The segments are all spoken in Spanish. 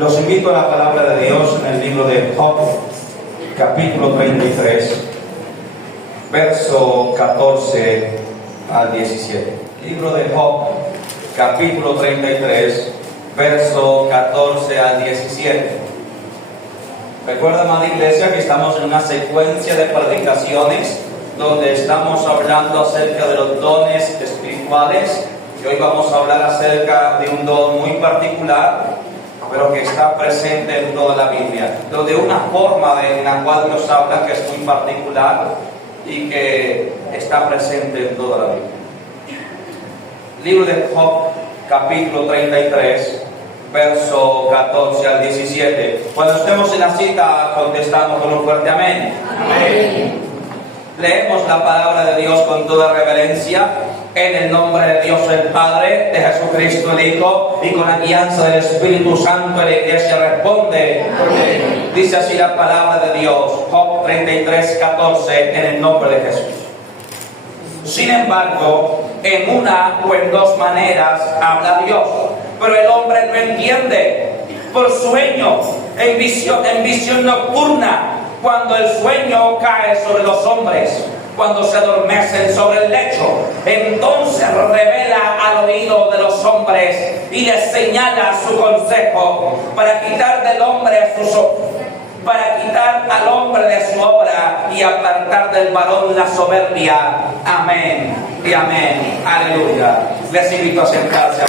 Los invito a la palabra de Dios en el libro de Job, capítulo 33, verso 14 al 17. Libro de Job, capítulo 33, verso 14 al 17. Recuerda, amada iglesia, que estamos en una secuencia de predicaciones donde estamos hablando acerca de los dones espirituales, y hoy vamos a hablar acerca de un don muy particular, pero que está presente en toda la Biblia, de una forma en la cual Dios habla que es muy particular y que está presente en toda la Biblia. Libro de Job, capítulo 33, verso 14 al 17. Cuando estemos en la cita, contestamos con un fuerte amén. Amén. Leemos la palabra de Dios con toda reverencia, en el nombre de Dios el Padre, de Jesucristo el Hijo, y con la guianza del Espíritu Santo. La iglesia responde. Amén. Dice así la palabra de Dios, Job 33, 14, en el nombre de Jesús. Sin embargo, en una o en dos maneras habla Dios, pero el hombre no entiende. Por sueño, en visión nocturna, cuando el sueño cae sobre los hombres, cuando se adormecen sobre el lecho, entonces revela al oído de los hombres y les señala su consejo para quitar al hombre de su obra y apartar del varón la soberbia. Amén y amén. Aleluya. Les invito a sentarse.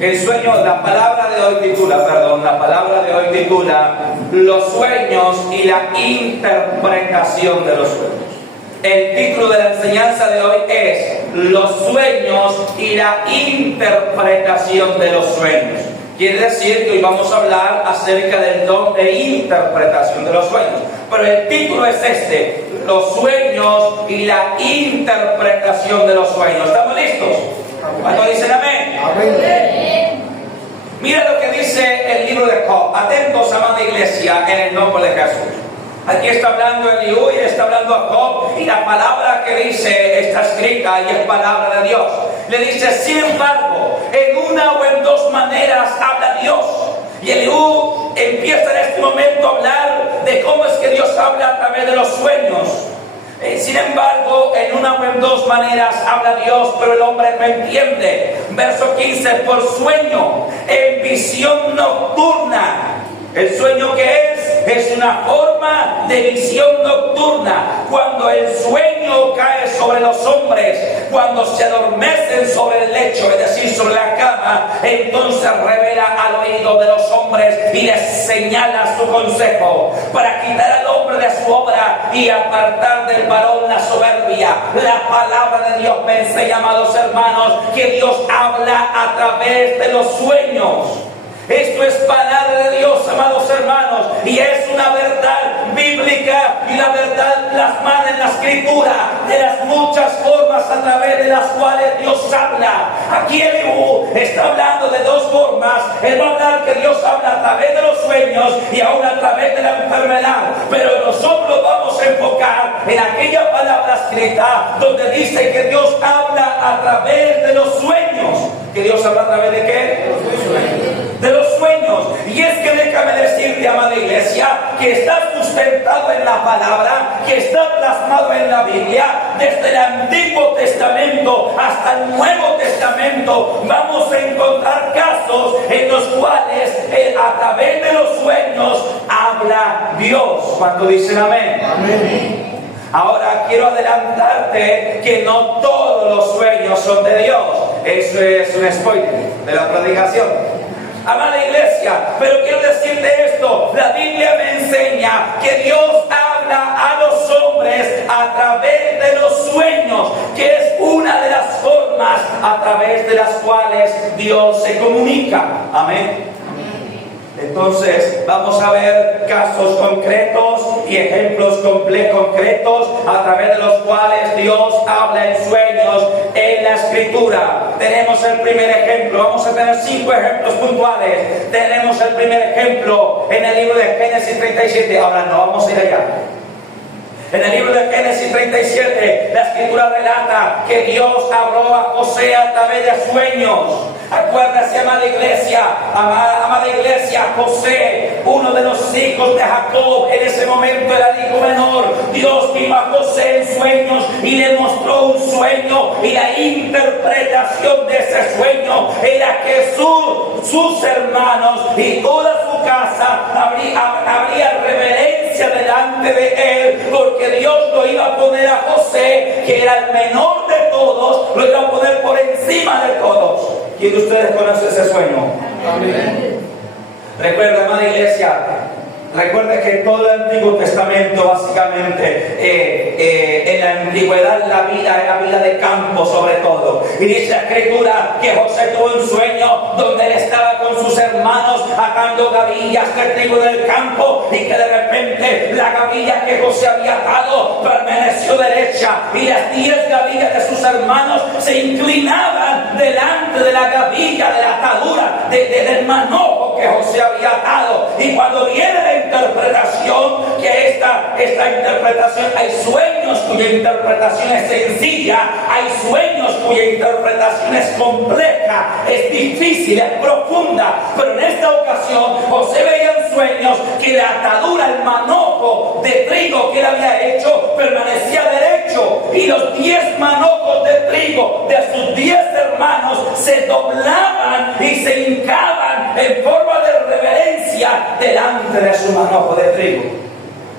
El sueño, la palabra de hoy titula los sueños y la interpretación de los sueños. El título de la enseñanza de hoy es los sueños y la interpretación de los sueños. Quiere decir que hoy vamos a hablar acerca del don de interpretación de los sueños. Pero el título es los sueños y la interpretación de los sueños. ¿Estamos listos? ¿Cuántos dicen amén? Amén. Mira lo que dice el libro de Job. Atentos, amada iglesia, en el nombre de Jesús. Aquí está hablando Eliú y está hablando a Job, y la palabra que dice está escrita y es palabra de Dios. Le dice, sin embargo, en una o en dos maneras habla Dios. Y Eliú empieza en este momento a hablar de cómo es que Dios habla a través de los sueños. Sin embargo, en una o en dos maneras habla Dios, pero el hombre no entiende. Verso 15, por sueño, en visión nocturna. ¿El sueño qué es? Es una forma de visión nocturna. Cuando el sueño cae sobre los hombres, cuando se adormecen sobre el lecho, es decir, sobre la cama, entonces revela al oído de los hombres y les señala su consejo para quitar al hombre de su obra y apartar del varón la soberbia. La palabra de Dios me enseña, amados hermanos, que Dios habla a través de los sueños. Esto es palabra de Dios, amados hermanos, y es una verdad bíblica y la verdad plasmada en la escritura, de las muchas formas a través de las cuales Dios habla. Aquí Eliú está hablando de dos formas. Él va a hablar que Dios habla a través de los sueños y aún a través de la enfermedad, pero nosotros vamos a enfocar en aquella palabra escrita donde dice que Dios habla a través de los sueños. ¿Que Dios habla a través de qué? De los sueños. Y es que déjame decirte, amada iglesia, que está sustentado en la palabra, que está plasmado en la Biblia, desde el Antiguo Testamento hasta el Nuevo Testamento. Vamos a encontrar casos en los cuales a través de los sueños habla Dios. ¿Cuánto dicen amén? Amén. Ahora quiero adelantarte que no todos los sueños son de Dios. Eso es un spoiler de la predicación, amada iglesia, pero quiero decirte esto: la Biblia me enseña que Dios habla a los hombres a través de los sueños, que es una de las formas a través de las cuales Dios se comunica. Amén. Entonces vamos a ver casos concretos y ejemplos concretos a través de los cuales Dios habla en sueños en la Escritura. Tenemos el primer ejemplo. Vamos a tener 5 ejemplos puntuales. Tenemos el primer ejemplo en el libro de Génesis 37. Ahora no vamos a ir allá. En el libro de Génesis 37, la escritura relata que Dios habló a José a través de sueños. Acuérdase, amada iglesia, José, uno de los hijos de Jacob, en ese momento era el hijo menor. Dios vino a José en sueños y le mostró un sueño, y la interpretación de ese sueño era que sus hermanos y toda su casa habría reverencia delante de él, porque Dios lo iba a poner a José, que era el menor de todos, lo iba a poner por encima de todos. ¿Quién de ustedes conoce ese sueño? Amén. Recuerda, amada iglesia, recuerda que todo el Antiguo Testamento, básicamente, en la antigüedad la vida era vida de campo sobre todo. Y dice la escritura que José tuvo un sueño donde él estaba con sus hermanos atando gavillas de trigo del campo, y que de repente la gavilla que José había atado permaneció derecha, y las 10 gavillas de sus hermanos se inclinaban delante de la gavilla, de la atadura, del manojo que José había atado. Y cuando viene la interpretación, que esta interpretación, hay sueños cuya interpretación es sencilla, hay sueños cuya interpretación es compleja, es difícil, es profunda, pero en esta ocasión José veía en sueños que la atadura, el manojo de trigo que él había hecho permanecía derecho, y los 10 manojos de trigo de sus 10 hermanos se doblaban y se hincaban en forma de reverencia delante de su manojo de trigo.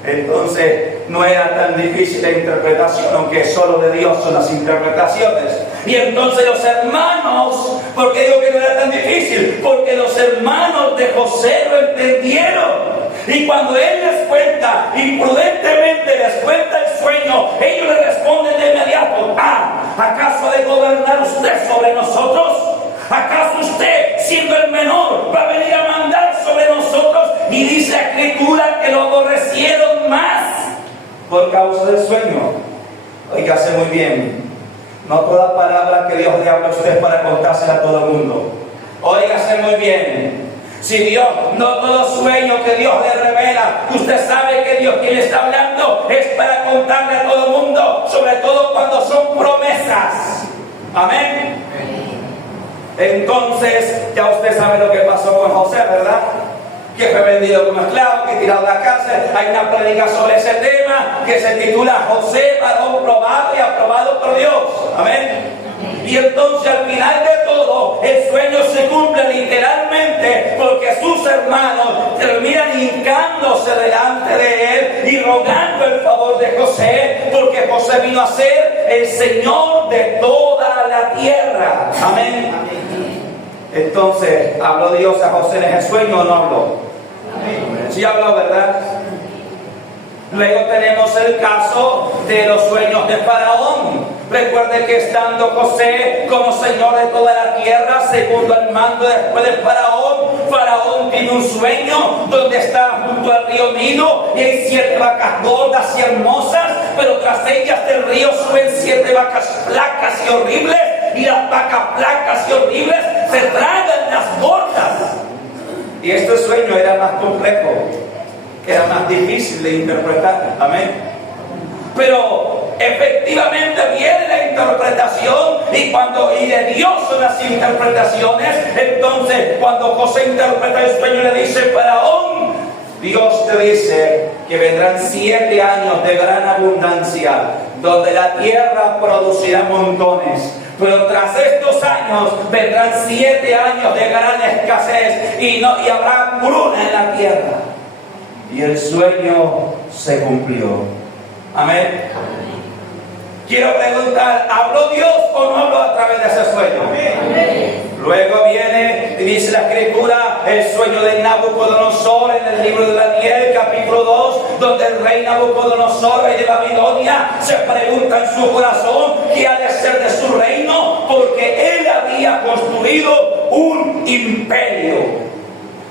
Entonces no era tan difícil la interpretación, aunque solo de Dios son las interpretaciones. Y entonces los hermanos, ¿por qué digo que no era tan difícil? Porque los hermanos de José lo entendieron. Y cuando él les cuenta, imprudentemente les cuenta el sueño, ellos le responden de inmediato: ¿acaso ha de gobernar usted sobre nosotros? ¿Acaso usted, siendo el menor, va a venir a mandar sobre nosotros? Y dice la escritura que lo aborrecieron más por causa del sueño. Óigase muy bien, no toda palabra que Dios le habla a usted para contársela a todo el mundo. Óigase muy bien. Si Dios, no todo sueño que Dios le revela, usted sabe que Dios, quien le está hablando, es para contarle a todo el mundo, sobre todo cuando son promesas. Amén. Entonces, ya usted sabe lo que pasó con José, ¿verdad? Que fue vendido como esclavo, que tirado a la cárcel. Hay una predica sobre ese tema que se titula José, varón probado y aprobado por Dios. Amén. Y entonces al final de todo, el sueño se cumple literalmente, porque sus hermanos terminan hincándose delante de él y rogando el favor de José, porque José vino a ser el Señor de toda la tierra. Amén. Entonces, ¿habló Dios a José en el sueño o no habló? Sí habló, ¿verdad? Luego tenemos el caso de los sueños de Faraón. Recuerde que estando José como señor de toda la tierra, segundo al mando después de Faraón tiene un sueño donde está junto al río Nilo y hay 7 vacas gordas y hermosas, pero tras ellas del río suben 7 vacas flacas y horribles, y las vacas flacas y horribles se tragan las gordas. Y este sueño era más complejo, era más difícil de interpretar. Amén. Pero efectivamente viene la interpretación, y de Dios son las interpretaciones. Entonces, cuando José interpreta el sueño, le dice: Faraón, Dios te dice que vendrán 7 años de gran abundancia, donde la tierra producirá montones. Pero tras estos años vendrán 7 años de gran escasez y habrá hambruna en la tierra. Y el sueño se cumplió. Amén. Quiero preguntar, ¿habló Dios o no habló a través de ese sueño? Amén. Luego viene, dice la escritura, el sueño de Nabucodonosor en el libro de Daniel, capítulo 2, donde el rey Nabucodonosor, rey de Babilonia, se pregunta en su corazón qué ha de ser de su reino, porque él había construido un imperio.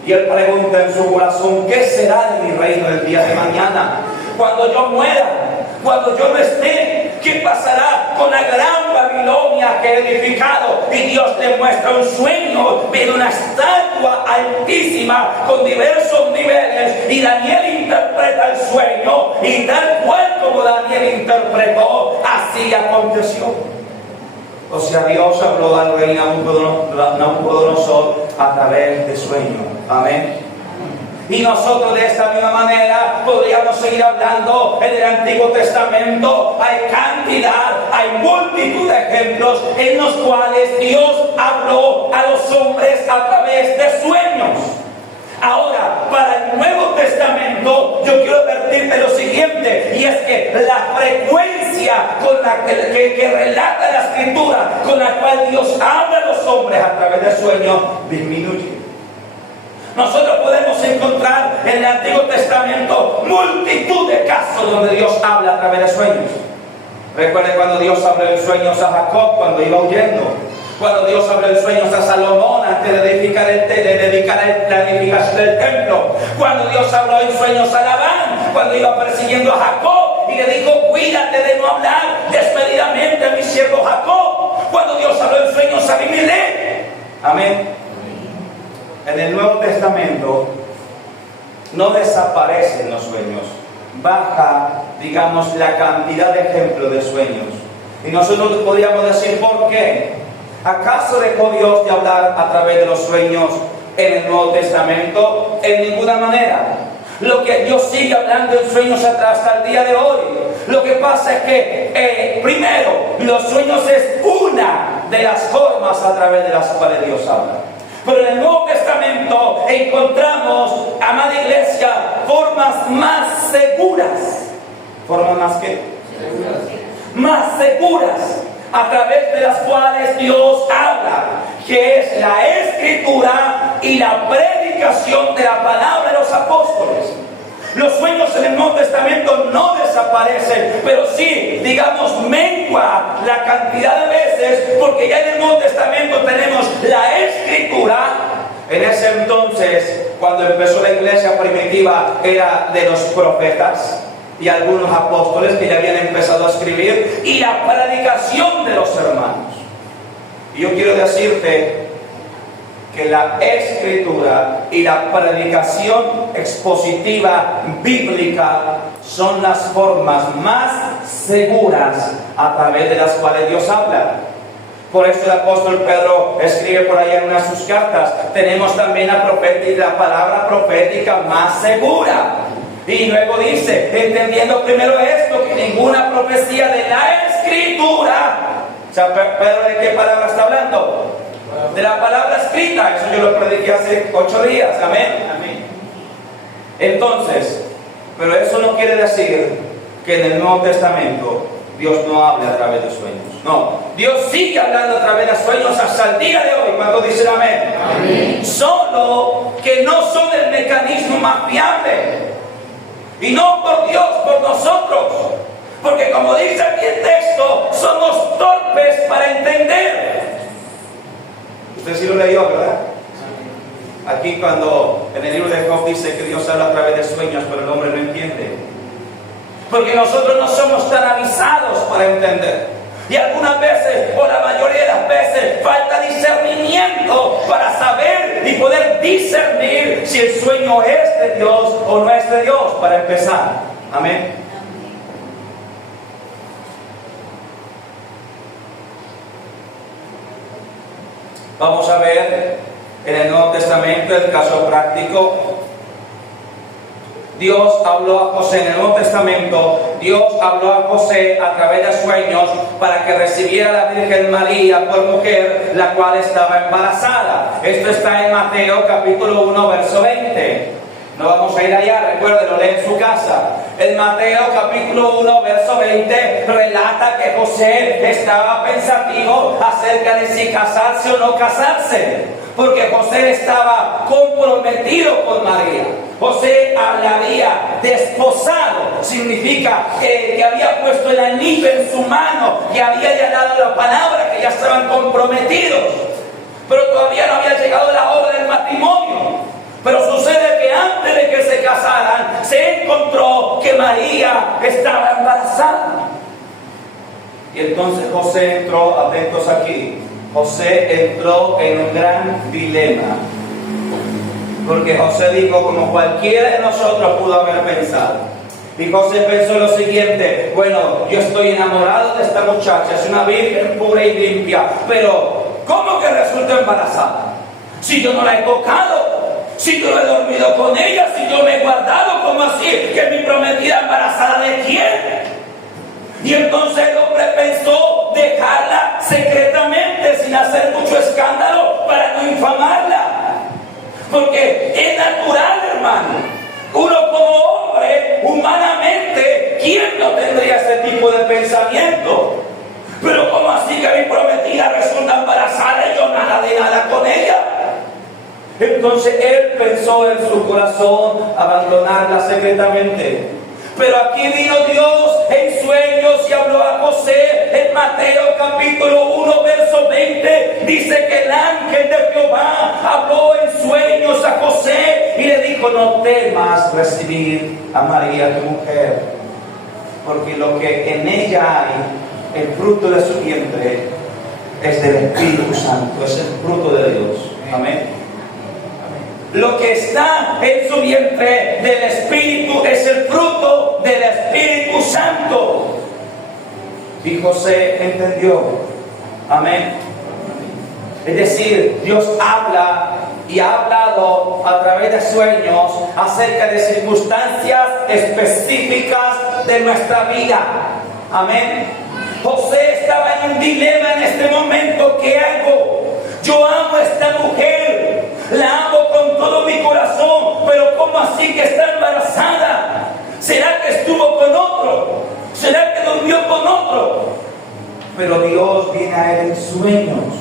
Y él pregunta en su corazón: ¿qué será de mi reino el día de mañana? Cuando yo muera, cuando yo no esté, ¿qué pasará con la gran Babilonia que he edificado? y Dios le muestra un sueño de una estatua altísima con diversos niveles, y Daniel interpreta el sueño, y tal cual como Daniel interpretó, así aconteció. O sea, Dios habló al rey Nabucodonosor a través de sueños. Amén. Y nosotros de esta misma manera podríamos seguir hablando. En el Antiguo Testamento hay cantidad, hay multitud de ejemplos en los cuales Dios habló a los hombres a través de sueños. Ahora, para el Nuevo Testamento, yo quiero advertirte lo siguiente, y es que la frecuencia con la que relata la Escritura, con la cual Dios habla a los hombres a través de sueños, disminuye. Nosotros podemos encontrar en el Antiguo Testamento multitud de casos donde Dios habla a través de sueños. Recuerden cuando Dios habló en sueños a Jacob cuando iba huyendo. Cuando Dios habló en sueños a Salomón antes de dedicar la edificación del templo. Cuando Dios habló en sueños a Labán cuando iba persiguiendo a Jacob y le dijo: cuídate de no hablar desmedidamente a mi siervo Jacob. Cuando Dios habló en sueños a Abimelech. Amén. En el Nuevo Testamento no desaparecen los sueños, baja, digamos, la cantidad de ejemplos de sueños. Y nosotros podríamos decir: ¿por qué? ¿Acaso dejó Dios de hablar a través de los sueños en el Nuevo Testamento? En ninguna manera. Lo que Dios sigue hablando en sueños hasta el día de hoy. Lo que pasa es que, primero, los sueños es una de las formas a través de las cuales Dios habla. Pero en el Nuevo Testamento encontramos, amada iglesia, formas más seguras. ¿Formas más qué? Más seguras, a través de las cuales Dios habla, que es la Escritura y la predicación de la palabra de los apóstoles. Los sueños en el Nuevo Testamento no desaparecen, pero sí, digamos, mengua la cantidad de veces, porque ya en el Nuevo Testamento tenemos la Escritura. En ese entonces, cuando empezó la iglesia primitiva, era de los profetas y algunos apóstoles que ya habían empezado a escribir, y la predicación de los hermanos. Y yo quiero decirte que la Escritura y la predicación expositiva bíblica son las formas más seguras a través de las cuales Dios habla. Por eso el apóstol Pedro escribe por ahí en una de sus cartas: tenemos también la palabra profética más segura. Y luego dice, entendiendo primero esto, que ninguna profecía de la Escritura, o sea, Pedro, ¿de qué palabra está hablando? De la palabra escrita. Eso yo lo prediqué hace 8 días. Amén. Amén. Entonces, pero eso no quiere decir que en el Nuevo Testamento Dios no hable a través de sueños. No, Dios sigue hablando a través de sueños hasta el día de hoy. ¿Cuántos dicen amén? Amén. Solo que no son el mecanismo más fiable. Y no por Dios, por nosotros. Porque como dice aquí el texto, somos torpes para entender. Usted sí lo leyó, ¿verdad? Aquí cuando en el libro de Job dice que Dios habla a través de sueños, pero el hombre no entiende. Porque nosotros no somos tan avisados para entender. Y algunas veces, o la mayoría de las veces, falta discernimiento para saber y poder discernir si el sueño es de Dios o no es de Dios, para empezar. Amén. Vamos a ver en el Nuevo Testamento el caso práctico. Dios habló a José en el Nuevo Testamento. Dios habló a José a través de sueños para que recibiera a la Virgen María por mujer, la cual estaba embarazada. Esto está en Mateo capítulo 1, verso 20. No vamos a ir allá, recuerden, lo lee en su casa. En Mateo capítulo 1, verso 20, relata que José estaba pensativo acerca de si casarse o no casarse, porque José estaba comprometido con María. José la había desposado, significa que había puesto el anillo en su mano, que había ya dado la palabra, que ya estaban comprometidos, pero todavía no había llegado la hora del matrimonio. Pero sucede que antes de que se casaran, se encontró que María estaba embarazada. Y entonces José entró, atentos aquí, José entró en un gran dilema. Porque José dijo, como cualquiera de nosotros pudo haber pensado. Y José pensó lo siguiente: bueno, yo estoy enamorado de esta muchacha, es una virgen pura y limpia, pero ¿cómo que resulta embarazada? Si yo no la he tocado, si yo no he dormido con ella, si yo me he guardado, ¿cómo así que mi prometida embarazada de quién? Y entonces el hombre pensó dejarla secretamente, sin hacer mucho escándalo, para no infamarla. Porque es natural, hermano. Uno como hombre, humanamente, ¿quién no tendría ese tipo de pensamiento? Pero ¿cómo así que mi prometida resulta embarazada y yo nada de nada con ella? Entonces él pensó en su corazón abandonarla secretamente. Pero aquí vino Dios en sueños y habló a José. En Mateo capítulo 1 verso 20 dice que el ángel de Jehová habló en sueños a José y le dijo: no temas recibir a María tu mujer, porque lo que en ella hay, el fruto de su vientre, es del Espíritu Santo, es el fruto de Dios. Amén. Lo que está en su vientre del Espíritu es el fruto del Espíritu Santo. Y José entendió. Amén. Es decir, Dios habla y ha hablado a través de sueños acerca de circunstancias específicas de nuestra vida. Amén. José estaba en un dilema en este momento. ¿Qué hago? Yo amo a esta mujer, la amo con todo mi corazón, pero ¿cómo así que está embarazada? ¿Será que estuvo con otro? ¿Será que durmió con otro? Pero Dios viene a él en sueños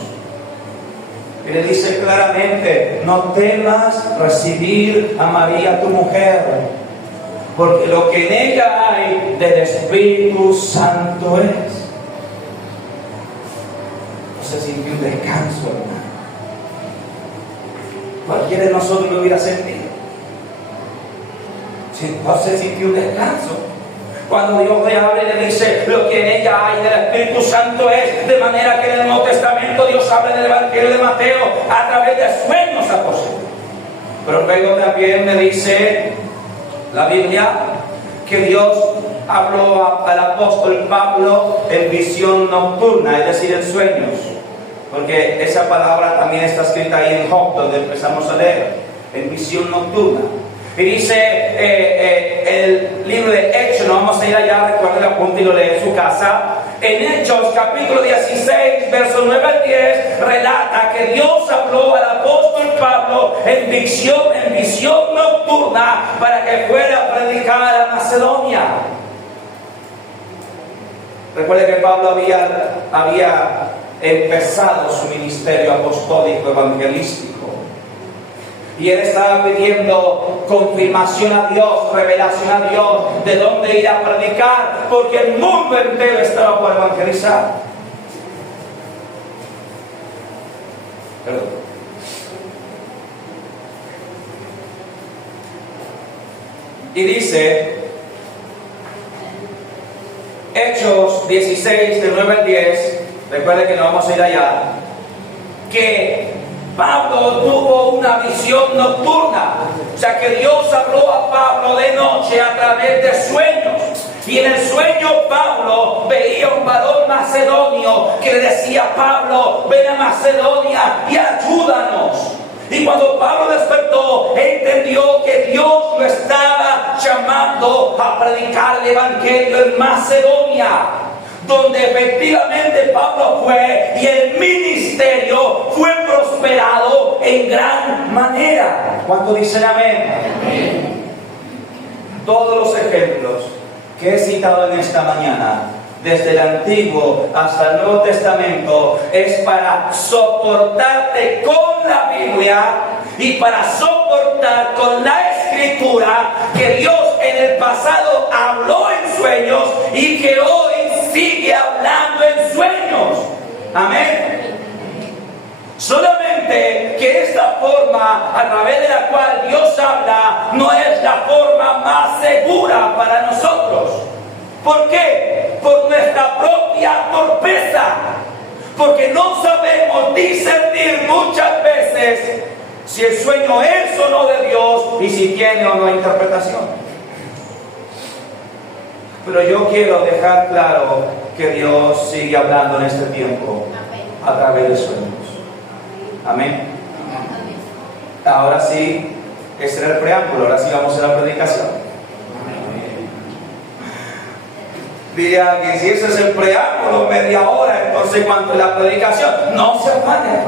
y le dice claramente: no temas recibir a María tu mujer, porque lo que en ella hay del Espíritu Santo es. Se sintió un descanso, hermano. Cualquiera de nosotros lo hubiera sentido. José sintió un descanso. Cuando Dios le habla y le dice: lo que en ella hay del Espíritu Santo es. De manera que en el Nuevo Testamento Dios habla en el Evangelio de Mateo a través de sueños a José. Pero luego también me dice la Biblia que Dios habló al apóstol Pablo en visión nocturna, es decir, en sueños. Porque esa palabra también está escrita ahí en Job, donde empezamos a leer, en visión nocturna. Y dice el libro de Hechos, no vamos a ir allá, recuerden la punta y lo lee en su casa. En Hechos capítulo 16, versos 9 al 10, relata que Dios habló al apóstol Pablo en visión nocturna para que fuera a predicar a Macedonia. Recuerde que Pablo había empezado su ministerio apostólico evangelístico y él estaba pidiendo confirmación a Dios, revelación a Dios de dónde ir a predicar, porque el mundo entero estaba por evangelizar. Perdón. Y dice Hechos 16 del 9 al 10, recuerde que no vamos a ir allá, que Pablo tuvo una visión nocturna. O sea que Dios habló a Pablo de noche a través de sueños. Y en el sueño Pablo veía un varón macedonio que le decía: Pablo, ven a Macedonia y ayúdanos. Y cuando Pablo despertó, entendió que Dios lo estaba llamando a predicar el Evangelio en Macedonia, donde efectivamente Pablo fue y el ministerio fue prosperado en gran manera. ¿Cuánto dicen amén? Amén. Todos los ejemplos que he citado en esta mañana, desde el Antiguo hasta el Nuevo Testamento, es para soportarte con la Biblia y para soportar con la Escritura que Dios en el pasado habló en sueños y que hoy sigue hablando en sueños. Amén. Solamente que esta forma a través de la cual Dios habla no es la forma más segura para nosotros. ¿Por qué? Por nuestra propia torpeza. Porque no sabemos discernir muchas veces si el sueño es o no de Dios y si tiene o no interpretación. Pero yo quiero dejar claro que Dios sigue hablando en este tiempo a través de sueños. Amén. Ahora sí, ese era el preámbulo, ahora sí vamos a la predicación. Diré a alguien, si ese es el preámbulo, media hora, entonces cuando la predicación, no se afane,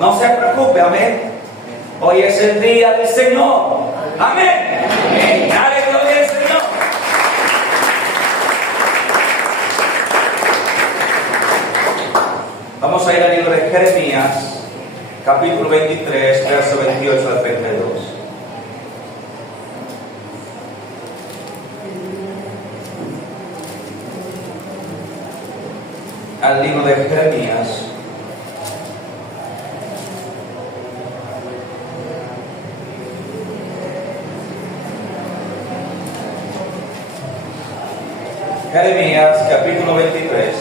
no se preocupe, amén. Hoy es el día del Señor, amén. Amén. Dale gloria al Señor. Vamos a ir al libro de Jeremías, capítulo 23, verso 28 al 32. Al libro de Jeremías, capítulo 23.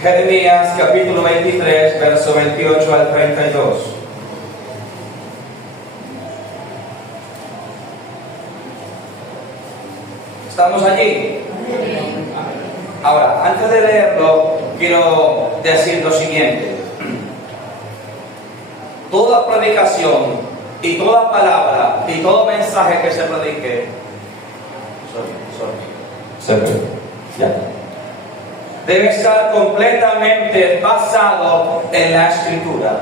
Jeremías capítulo 23, verso 28 al 32. ¿Estamos allí? Ahora, antes de leerlo, quiero decir lo siguiente. Toda predicación y toda palabra y todo mensaje que se predique, debe estar completamente basado en la Escritura.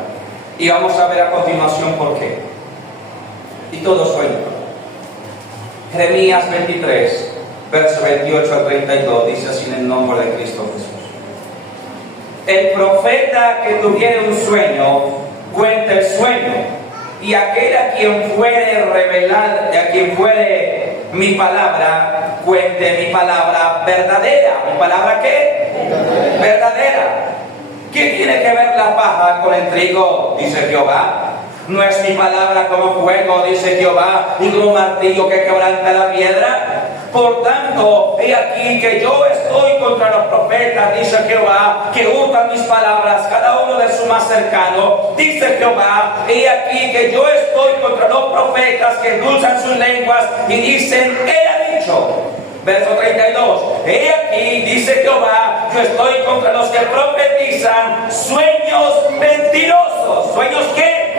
Y vamos a ver a continuación por qué. Y todo sueño. Jeremías 23, verso 28 al 32, dice así en el nombre de Cristo Jesús. El profeta que tuviere un sueño, cuente el sueño, y aquel a quien fuere revelar, a quien fuere mi palabra, cuente mi palabra verdadera. ¿Mi palabra qué? Verdadera. ¿Qué tiene que ver la paja con el trigo? Dice Jehová. ¿No es mi palabra como fuego, dice Jehová, y como martillo que quebranta la piedra? Por tanto, he aquí que yo estoy contra los profetas, dice Jehová, que usan mis palabras, cada uno de su más cercano, dice Jehová. He aquí que yo estoy contra los profetas que endulzan sus lenguas y dicen, él ha dicho. Verso 32, he aquí, dice Jehová, yo estoy contra los que profetizan sueños mentirosos. ¿Sueños qué?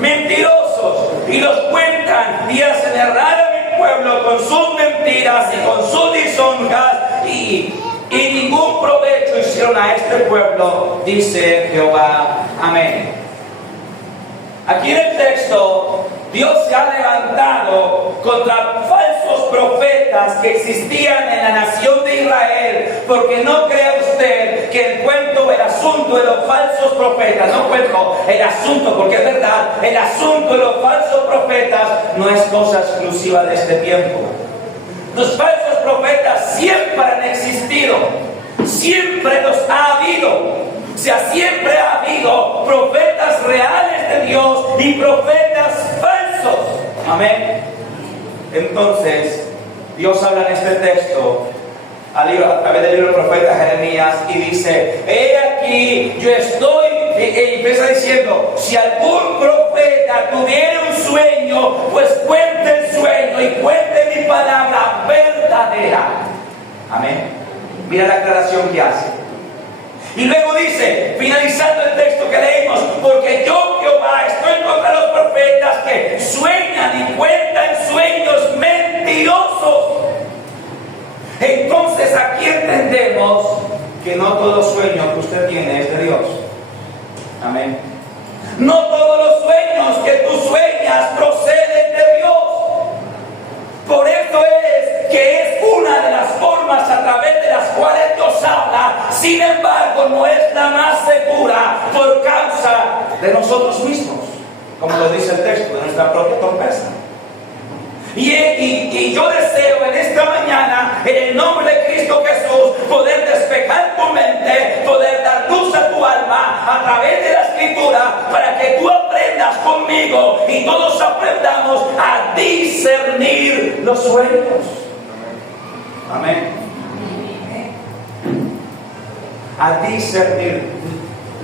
Mentirosos. Y los cuentan y hacen errar a mi pueblo con sus mentiras y con sus lisonjas, y ningún provecho hicieron a este pueblo, dice Jehová. Amén. Aquí en el texto, Dios se ha levantado contra falsos profetas que existían en la nación de Israel, porque no crea usted que el cuento, el asunto de los falsos profetas, no cuento, el asunto, porque es verdad, el asunto de los falsos profetas no es cosa exclusiva de este tiempo. Los falsos profetas siempre han existido, siempre los ha habido. O sea, siempre ha habido profetas reales de Dios y profetas falsos. Amén. Entonces, Dios habla en este texto a través del libro del profeta Jeremías y dice, he aquí, yo estoy, y empieza diciendo, si algún profeta tuviera un sueño, pues cuente el sueño y cuente mi palabra verdadera. Amén. Mira la aclaración que hace. Y luego dice, finalizando el texto que leímos, porque yo, Jehová, estoy contra los profetas que sueñan y cuentan sueños mentirosos. Entonces aquí entendemos que no todo sueño que usted tiene es de Dios. Amén. No todos los sueños que tú sueñas proceden de Dios. Por eso es que es una de las formas a través de las cuales Dios habla. Sin embargo, no es la más segura por causa de nosotros mismos, como lo dice el texto, de nuestra propia torpeza. Y yo deseo en esta mañana, en el nombre de Cristo Jesús, poder despejar tu mente, poder dar luz a tu alma a través de la Escritura, para que tú aprendas conmigo y todos aprendamos a discernir los sueños. Amén. A discernir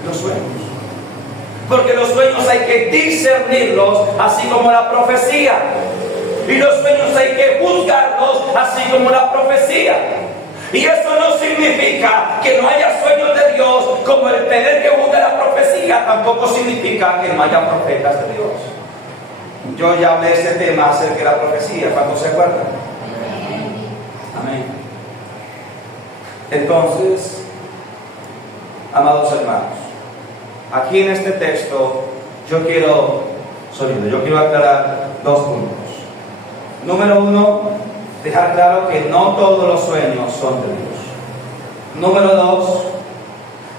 los sueños. Porque los sueños hay que discernirlos, así como la profecía. Y los sueños hay que juzgarlos, así como la profecía. Y eso no significa que no haya sueños de Dios, como el tener que juzgar la profecía, tampoco significa que no haya profetas de Dios. Yo ya hablé de ese tema acerca de la profecía, ¿cuántos se acuerdan? Amén. Entonces, amados hermanos, aquí en este texto yo quiero aclarar dos puntos. Número uno, dejar claro que no todos los sueños son de Dios. Número dos,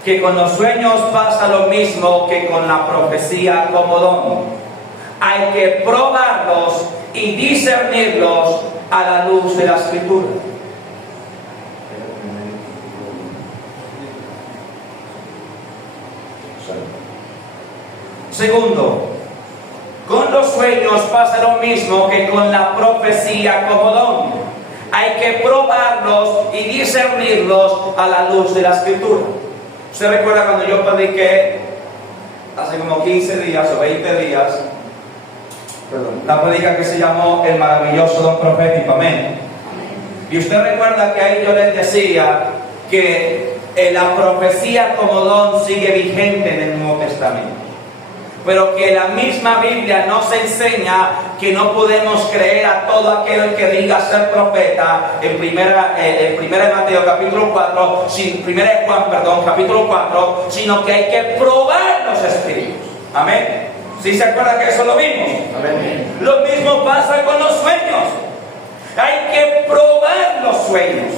que con los sueños pasa lo mismo que con la profecía como don. Hay que probarlos y discernirlos a la luz de la Escritura. Segundo, con los sueños pasa lo mismo que con la profecía como don. Hay que probarlos y discernirlos a la luz de la Escritura. ¿Usted recuerda cuando yo prediqué hace como 15 días o 20 días? La predica que se llamó El maravilloso don profético, amén. Y usted recuerda que ahí yo les decía que la profecía como don sigue vigente en el Nuevo Testamento, pero que la misma Biblia nos enseña que no podemos creer a todo aquel que diga ser profeta en primera de Mateo capítulo 4, primera de Juan, capítulo 4, sino que hay que probar los espíritus. Amén. ¿Sí se acuerda que eso lo vimos? Amén. Lo mismo pasa con los sueños. Hay que probar los sueños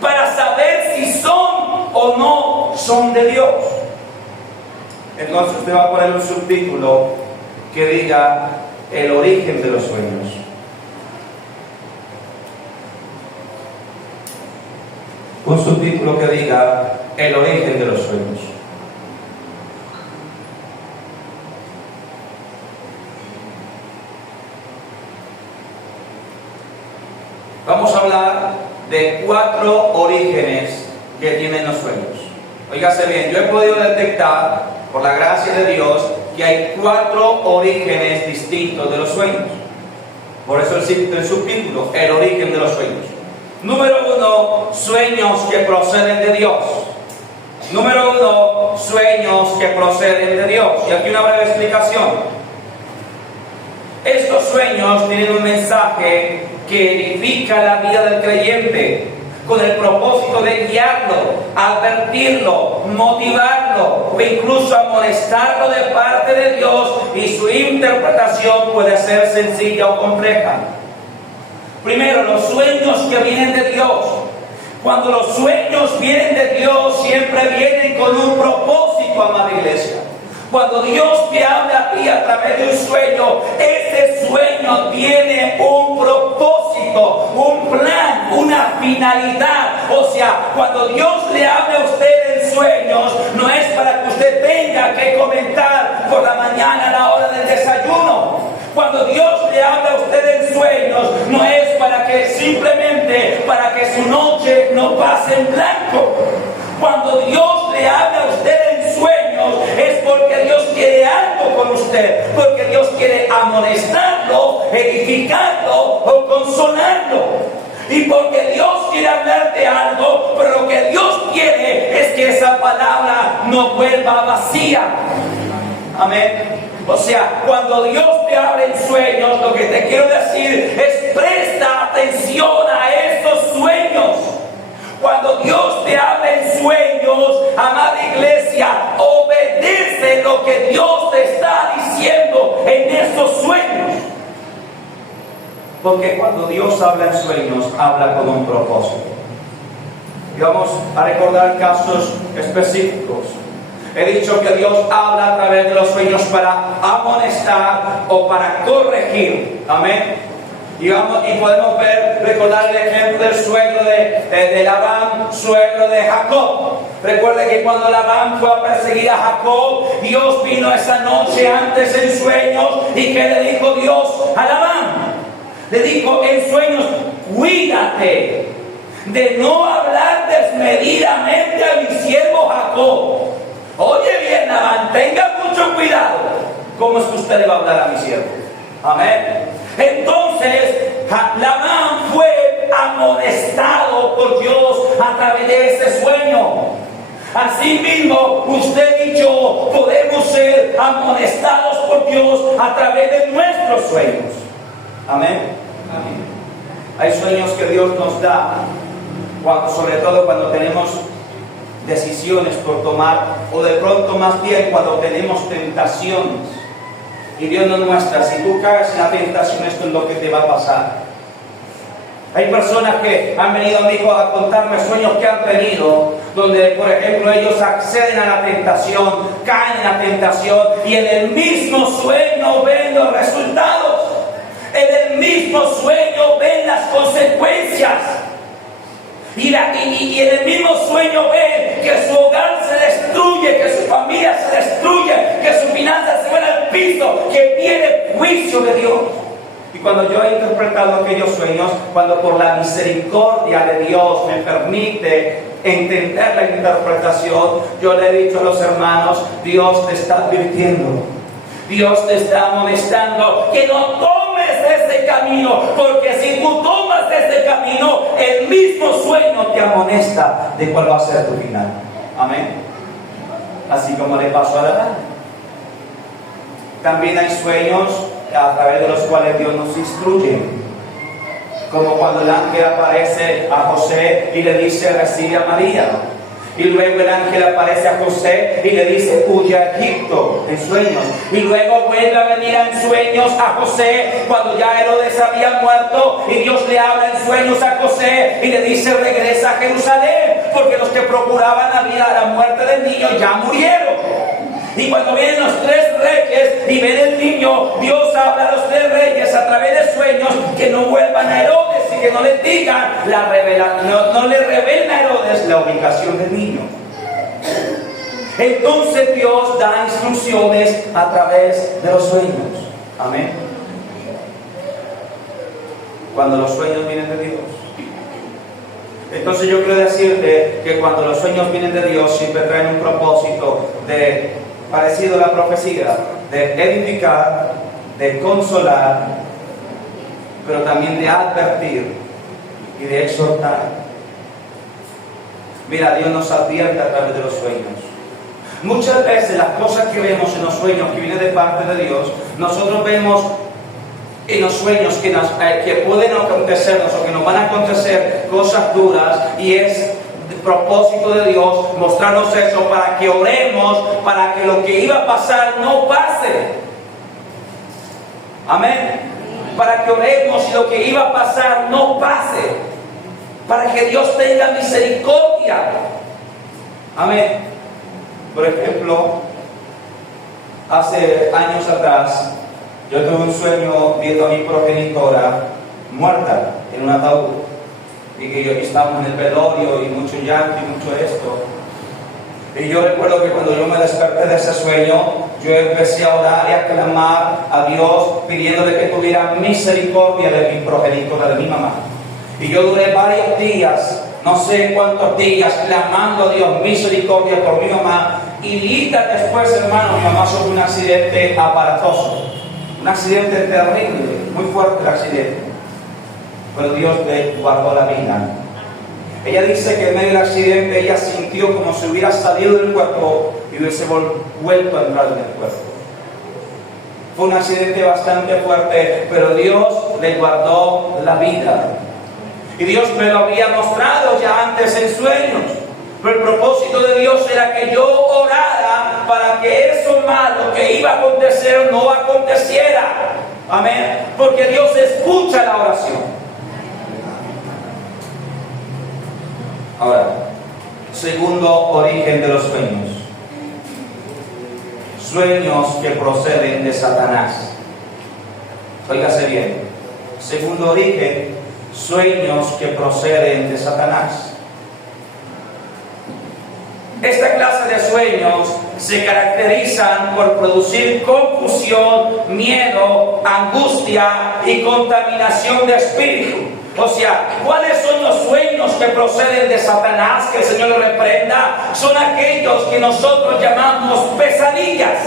para saber si son o no son de Dios. Entonces usted va a poner un subtítulo que diga el origen de los sueños. Un subtítulo que diga el origen de los sueños. Vamos a hablar de 4 orígenes que tienen los sueños. Óigase bien, yo he podido detectar, por la gracia de Dios, que hay 4 orígenes distintos de los sueños. Por eso el subtítulo, el origen de los sueños. Número 1, sueños que proceden de Dios. Número 1, sueños que proceden de Dios. Y aquí una breve explicación. Estos sueños tienen un mensaje que edifica la vida del creyente, con el propósito de guiarlo, advertirlo, motivarlo o incluso amonestarlo de parte de Dios, y su interpretación puede ser sencilla o compleja. Primero, los sueños que vienen de Dios. Cuando los sueños vienen de Dios, siempre vienen con un propósito, amada iglesia. Cuando Dios te habla a ti a través de un sueño, ese sueño tiene un propósito, un plan, una finalidad. O sea, cuando Dios le habla a usted en sueños, no es para que usted tenga que comentar por la mañana a la hora del desayuno. Cuando Dios le habla a usted en sueños, no es para que simplemente para que su noche no pase en blanco. Cuando Dios le habla a usted en sueños, es porque Dios quiere algo con usted, porque Dios quiere amonestarlo, edificarlo o consolarlo. Y porque Dios quiere hablarte algo, pero lo que Dios quiere es que esa palabra no vuelva vacía. Amén. O sea, cuando Dios te habla en sueños, lo que te quiero decir es presta atención a esos sueños. Cuando Dios te habla en sueños, amada iglesia, obedece lo que Dios te está diciendo en esos sueños. Porque cuando Dios habla en sueños, habla con un propósito. Y vamos a recordar casos específicos. He dicho que Dios habla a través de los sueños para amonestar o para corregir. Amén. Y podemos recordar el ejemplo del suegro de Labán, suegro de Jacob. Recuerde que cuando Labán fue a perseguir a Jacob, Dios vino esa noche antes en sueños. ¿Y qué le dijo Dios a Labán? Le dijo en sueños: cuídate de no hablar desmedidamente a mi siervo Jacob. Oye bien, Labán, tenga mucho cuidado. ¿Cómo es que usted le va a hablar a mi siervo? Amén. Entonces, Labán fue amonestado por Dios a través de ese sueño. Asimismo, usted y yo podemos ser amonestados por Dios a través de nuestros sueños. Amén. Amén. Hay sueños que Dios nos da, sobre todo cuando tenemos decisiones por tomar, o de pronto más bien cuando tenemos tentaciones. Y Dios nos muestra: si tú caes en la tentación, esto es lo que te va a pasar. Hay personas que han venido a mí a contarme sueños que han tenido, donde, por ejemplo, ellos acceden a la tentación, caen en la tentación, y en el mismo sueño ven los resultados. En el mismo sueño ven las consecuencias. Y en el mismo sueño ven que su hogar se destruye, que su familia se destruye, que sus finanzas se van al piso, que viene juicio de Dios. Y cuando yo he interpretado aquellos sueños, cuando por la misericordia de Dios me permite entender la interpretación, yo le he dicho a los hermanos: Dios te está advirtiendo, Dios te está amonestando que no tomes ese camino, porque si tú tomas ese camino, el mismo sueño te amonesta de cuál va a ser tu final. Amén. Así como le pasó a Labán. También hay sueños a través de los cuales Dios nos instruye, como cuando el ángel aparece a José y le dice: recibe a María. Y luego el ángel aparece a José y le dice: huye a Egipto, en sueños. Y luego vuelve a venir en sueños a José cuando ya Herodes había muerto, y Dios le habla en sueños a José y le dice: regresa a Jerusalén, porque los que procuraban la muerte del niño ya murieron. Y cuando vienen los tres reyes y ven el niño, Dios habla a los tres reyes a través de sueños que no vuelvan a Herodes y que no les digan no le revelen a Herodes la ubicación del niño. Entonces Dios da instrucciones a través de los sueños. Amén. Cuando los sueños vienen de Dios. Entonces yo quiero decirte que cuando los sueños vienen de Dios, siempre traen un propósito parecido a la profecía, de edificar, de consolar, pero también de advertir y de exhortar. Mira, Dios nos advierte a través de los sueños. Muchas veces las cosas que vemos en los sueños que vienen de parte de Dios, nosotros vemos en los sueños que pueden acontecernos o que nos van a acontecer cosas duras, y es el propósito de Dios mostrarnos eso para que oremos, para que lo que iba a pasar no pase. Amén. Para que oremos y lo que iba a pasar no pase, para que Dios tenga misericordia. Amén. Por ejemplo, hace años atrás yo tuve un sueño viendo a mi progenitora muerta en un ataúd, y que yo estábamos en el velorio y mucho llanto y mucho esto. Y yo recuerdo que cuando yo me desperté de ese sueño, yo empecé a orar y a clamar a Dios pidiéndole que tuviera misericordia de mi progenitora, de mi mamá. Y yo duré varios días, no sé cuántos días, clamando a Dios misericordia por mi mamá. Y días después, hermano, mi mamá sufrió un accidente aparatoso, un accidente terrible, muy fuerte el accidente, pero Dios le guardó la vida. Ella dice que en medio del accidente ella sintió como si hubiera salido del cuerpo y hubiese vuelto a entrar en el cuerpo. Fue un accidente bastante fuerte, pero Dios le guardó la vida. Y Dios me lo había mostrado ya antes en sueños. Pero el propósito de Dios era que yo orara para que eso malo que iba a acontecer no aconteciera. Amén. Porque Dios escucha la oración. Ahora, segundo origen de los sueños. Sueños que proceden de Satanás. Óigase bien. Segundo origen, sueños que proceden de Satanás. Esta clase de sueños se caracterizan por producir confusión, miedo, angustia y contaminación de espíritu. O sea, ¿cuáles son los sueños que proceden de Satanás? Que el Señor lo reprenda. Son aquellos que nosotros llamamos pesadillas.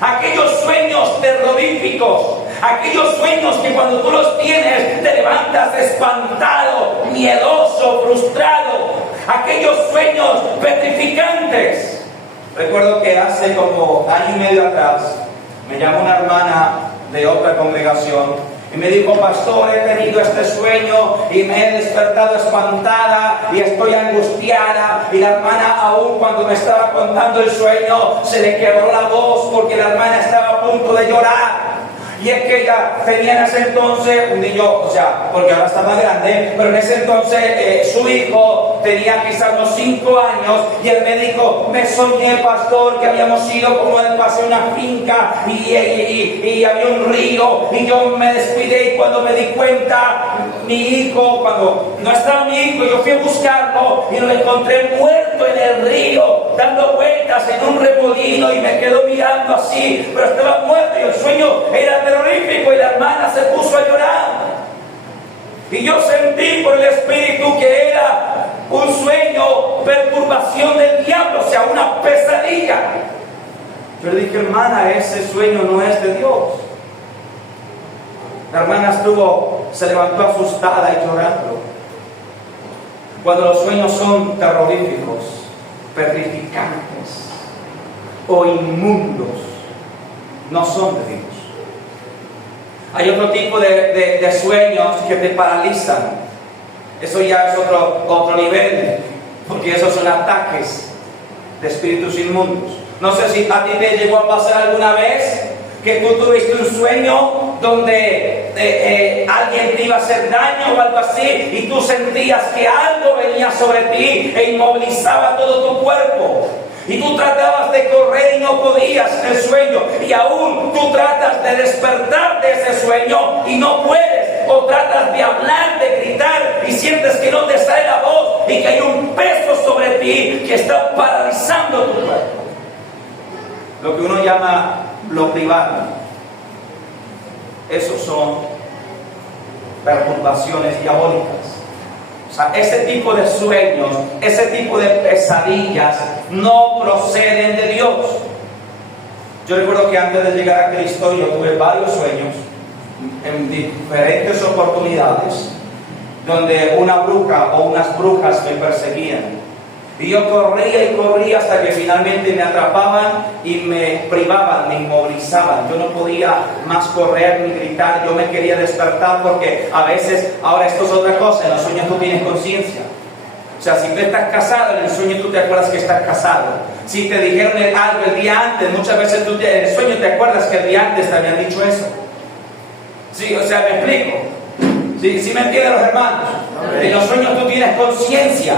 Aquellos sueños terroríficos. Aquellos sueños que cuando tú los tienes te levantas espantado, miedoso, frustrado. Aquellos sueños petrificantes. Recuerdo que hace como año y medio atrás me llamó una hermana de otra congregación y me dijo: pastor, he tenido este sueño y me he despertado espantada y estoy angustiada. Y la hermana, aún cuando me estaba contando el sueño, se le quebró la voz porque la hermana estaba a punto de llorar. Y es que ella tenía en ese entonces un niño, o sea, porque ahora está más grande, pero en ese entonces su hijo tenía quizás unos 5 años, y él me dijo: me soñé, pastor, que habíamos ido como de paseo a una finca y había un río, y yo me despidí, y cuando me di cuenta, mi hijo, cuando no estaba mi hijo, yo fui a buscarlo y lo encontré muerto en el río, dando vueltas en un remolino, y me quedó mirando así, pero estaba muerto, y el sueño era terrorífico, y la hermana se puso a llorar. Y yo sentí por el Espíritu que era un sueño, perturbación del diablo, o sea, una pesadilla. Yo le dije: hermana, ese sueño no es de Dios. La hermana se levantó asustada y llorando. Cuando los sueños son terroríficos, petrificantes o inmundos, no son de Dios. Hay otro tipo de sueños que te paralizan. Eso ya es otro nivel, porque esos son ataques de espíritus inmundos. No sé si a ti te llegó a pasar alguna vez que tú tuviste un sueño donde alguien te iba a hacer daño o algo así, y tú sentías que algo venía sobre ti e inmovilizaba todo tu cuerpo. Y tú tratabas de correr y no podías en el sueño, y aún tú tratas de despertar de ese sueño y no puedes, o tratas de hablar, de gritar, y sientes que no te sale la voz y que hay un peso sobre ti que está paralizando tu cuerpo. Lo que uno llama lo privado. Esos son perturbaciones diabólicas. O sea, ese tipo de sueños, ese tipo de pesadillas no proceden de Dios. Yo recuerdo que antes de llegar a Cristo yo tuve varios sueños en diferentes oportunidades donde una bruja o unas brujas me perseguían. Y yo corría y corría hasta que finalmente me atrapaban y me privaban, me inmovilizaban. Yo no podía más correr ni gritar, yo me quería despertar, porque a veces, ahora esto es otra cosa, en los sueños tú tienes conciencia. O sea, si tú estás casado, en el sueño tú te acuerdas que estás casado. Si te dijeron algo el día antes, muchas veces tú en el sueño te acuerdas que el día antes te habían dicho eso. Sí, o sea, me explico. ¿Sí me entienden los hermanos? En los sueños tú tienes conciencia.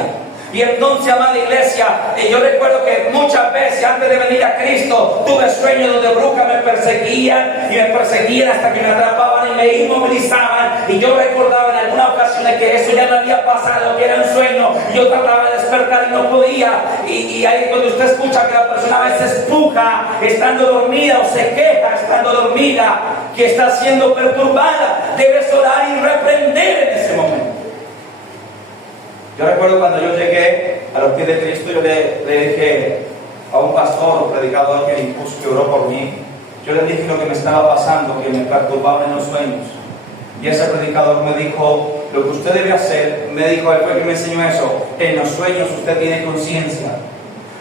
Y entonces, amada iglesia, yo recuerdo que muchas veces antes de venir a Cristo tuve sueños donde brujas me perseguían y me perseguían hasta que me atrapaban y me inmovilizaban, y yo recordaba en alguna ocasión que eso ya me había pasado, que era un sueño, y yo trataba de despertar y no podía. Y ahí cuando usted escucha que la persona a veces puja estando dormida, o se queja estando dormida, que está siendo perturbada, debes orar y reprender en ese momento. Yo recuerdo cuando yo llegué a los pies de Cristo, yo le dije a un pastor o predicador que me impuso, que oró por mí, yo le dije lo que me estaba pasando, que me perturbaba en los sueños. Y ese predicador me dijo: lo que usted debe hacer, me dijo, él fue que me enseñó eso, en los sueños usted tiene conciencia,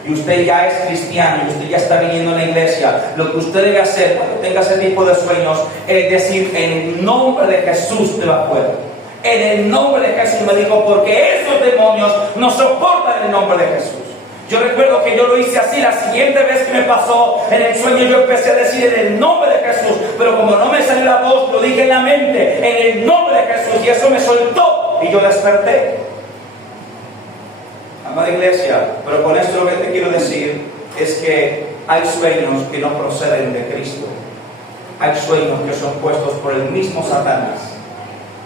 y usted ya es cristiano, y usted ya está viniendo a la iglesia. Lo que usted debe hacer cuando tenga ese tipo de sueños es decir: en el nombre de Jesús te va fuera. En el nombre de Jesús, me dijo, porque esos demonios no soportan el nombre de Jesús. Yo recuerdo que yo lo hice así. La siguiente vez que me pasó en el sueño, yo empecé a decir en el nombre de Jesús, pero como no me salió la voz, lo dije en la mente, en el nombre de Jesús, y eso me soltó y yo desperté. Amada iglesia, pero con esto lo que te quiero decir es que hay sueños que no proceden de Cristo. Hay sueños que son puestos por el mismo Satanás.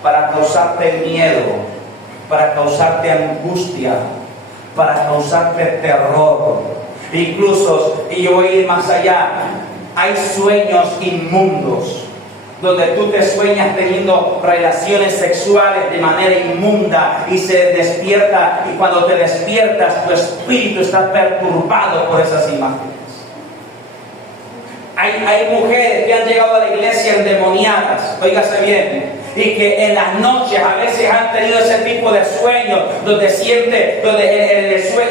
para causarte miedo, para causarte angustia, para causarte terror. Incluso, y yo voy a ir más allá, hay sueños inmundos, donde tú te sueñas teniendo relaciones sexuales de manera inmunda y se despierta, y cuando te despiertas tu espíritu está perturbado por esas imágenes. Hay mujeres que han llegado a la iglesia endemoniadas, óigase bien, y que en las noches a veces han tenido ese tipo de sueños donde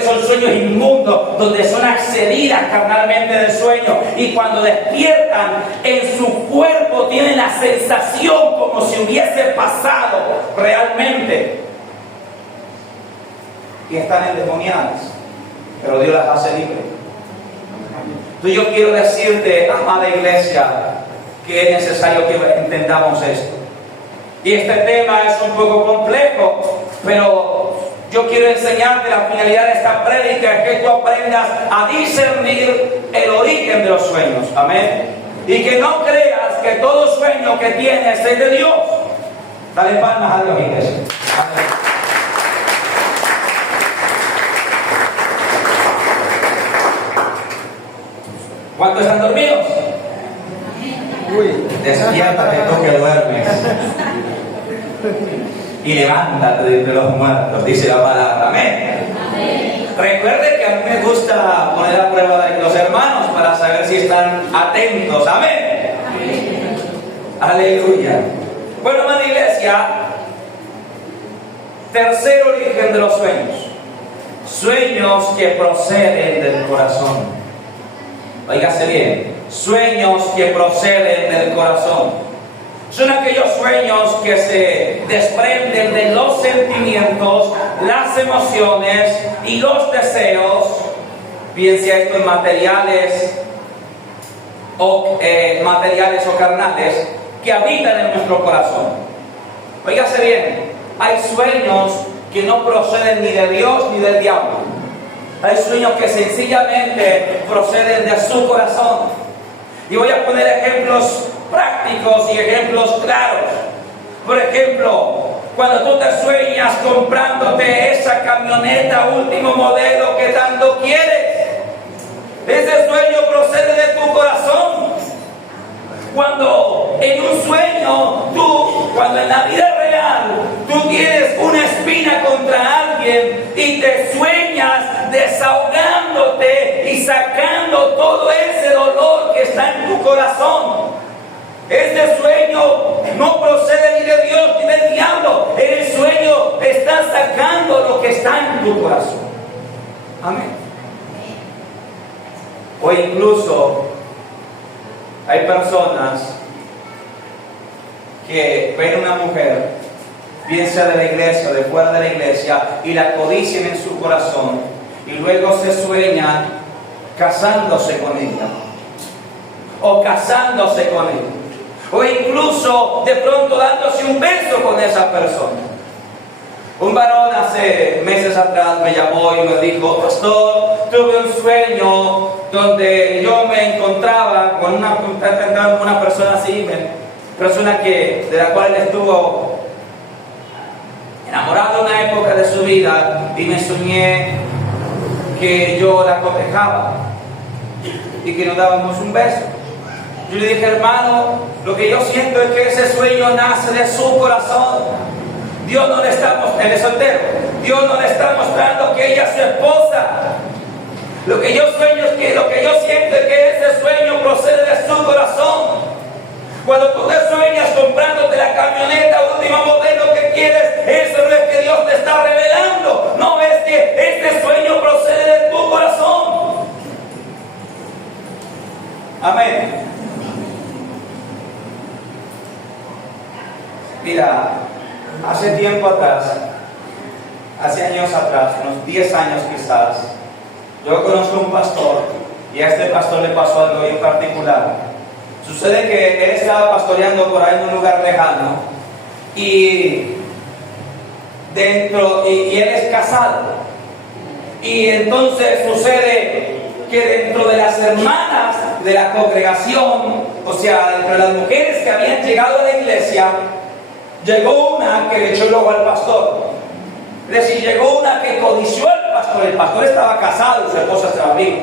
son sueños inmundos, donde son accedidas carnalmente del sueño, y cuando despiertan en su cuerpo tienen la sensación como si hubiese pasado realmente, y están endemoniadas, pero Dios las hace libres. Entonces yo quiero decirte, amada iglesia, que es necesario que entendamos esto. Y este tema es un poco complejo, pero yo quiero enseñarte la finalidad de esta prédica, es que tú aprendas a discernir el origen de los sueños. Amén. Y que no creas que todo sueño que tienes es de Dios. Dale palmas a Dios, iglesia. Amén. ¿Cuántos están dormidos? Uy, despiértate tú que duermes. Y levántate de los muertos, dice la palabra. Amén. Amén. Recuerde que a mí me gusta poner a prueba de los hermanos para saber si están atentos. Amén. Amén. Aleluya. Bueno, hermana iglesia, tercer origen de los sueños. Sueños que proceden del corazón. Óigase bien, sueños que proceden del corazón. Son aquellos sueños que se desprenden de los sentimientos, las emociones y los deseos, bien sea esto en materiales o carnales, que habitan en nuestro corazón. Óigase bien, hay sueños que no proceden ni de Dios ni del diablo. Hay sueños que sencillamente proceden de su corazón. Y voy a poner ejemplos prácticos y ejemplos claros. Por ejemplo, cuando tú te sueñas comprándote esa camioneta último modelo que tanto quieres, ese sueño procede de tu corazón. Cuando en un sueño cuando en la vida real tú tienes una espina contra alguien y te sueñas desahogándote y sacando todo ese dolor que está en tu corazón, ese sueño no procede ni de Dios ni del diablo. En el sueño estás sacando lo que está en tu corazón. Amén. O incluso hay personas que ven una mujer, bien sea de la iglesia o de fuera de la iglesia, y la codician en su corazón, y luego se sueñan casándose con ella, o casándose con él, o incluso de pronto dándose un beso con esa persona. Un varón hace meses atrás me llamó y me dijo: pastor, tuve un sueño donde yo me encontraba con una persona así, persona de la cual él estuvo enamorado en una época de su vida, y me soñé que yo la cotejaba y que nos dábamos un beso. Yo le dije: hermano, lo que yo siento es que ese sueño nace de su corazón. Dios no le está mostrando, él es soltero, Dios no le está mostrando que ella es su esposa. Lo que yo siento es que ese sueño procede de su corazón. Cuando tú te sueñas comprándote la camioneta último modelo que quieres, eso no es que Dios te está revelando, no, es que este sueño procede de tu corazón. Amén. Mira, hace tiempo atrás, hace años atrás, unos 10 años quizás, yo conozco a un pastor, y a este pastor le pasó algo en particular. Sucede que él estaba pastoreando por ahí en un lugar lejano, y él es casado. Y entonces sucede que dentro de las hermanas de la congregación, o sea, dentro de las mujeres que habían llegado a la iglesia, llegó una que le echó el ojo al pastor. Es decir, llegó una que codició al pastor. El pastor estaba casado y su esposa estaba viva.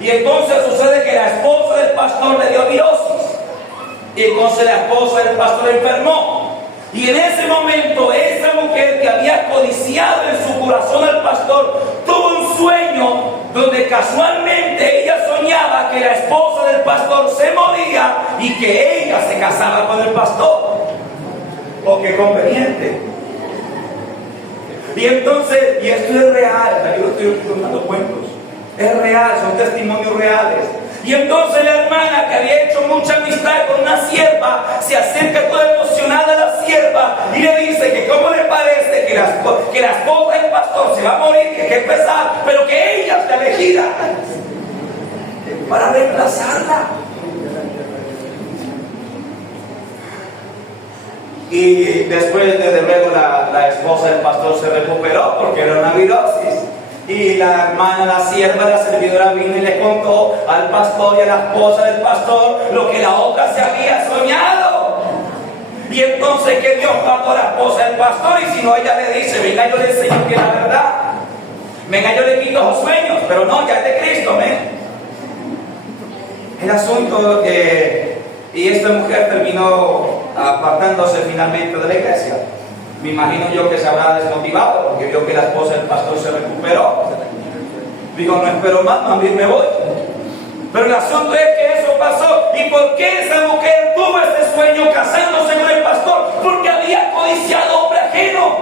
Y entonces sucede que la esposa del pastor le dio virosis. Y entonces la esposa del pastor enfermó. Y en ese momento esa mujer que había codiciado en su corazón al pastor tuvo un sueño donde casualmente ella soñaba que la esposa del pastor se moría y que ella se casaba con el pastor. ¡Oh, qué conveniente! Y entonces, y esto es real, yo estoy contando cuentos, es real, son testimonios reales. Y entonces la hermana que había hecho mucha amistad con una sierva se acerca toda emocionada a la sierva y le dice que cómo le parece que la esposa del pastor se va a morir, que qué pesar, pero que ella es la elegida para reemplazarla. Y después, desde luego, la esposa del pastor se recuperó porque era una virosis. Y la hermana, la sierva, la servidora vino y le contó al pastor y a la esposa del pastor lo que la otra se había soñado. Y entonces que Dios mató a la esposa del pastor, y si no, ella le dice: venga, yo le enseño que es la verdad. Venga, yo le quito los sueños, pero no, ya es de Cristo, El asunto y esta mujer terminó apartándose finalmente de la iglesia. Me imagino yo que se habrá desmotivado porque vio que la esposa del pastor se recuperó. Digo, no espero más, también me voy. Pero el asunto es que eso pasó. ¿Y por qué esa mujer tuvo ese sueño casándose con el pastor? Porque había codiciado hombre ajeno.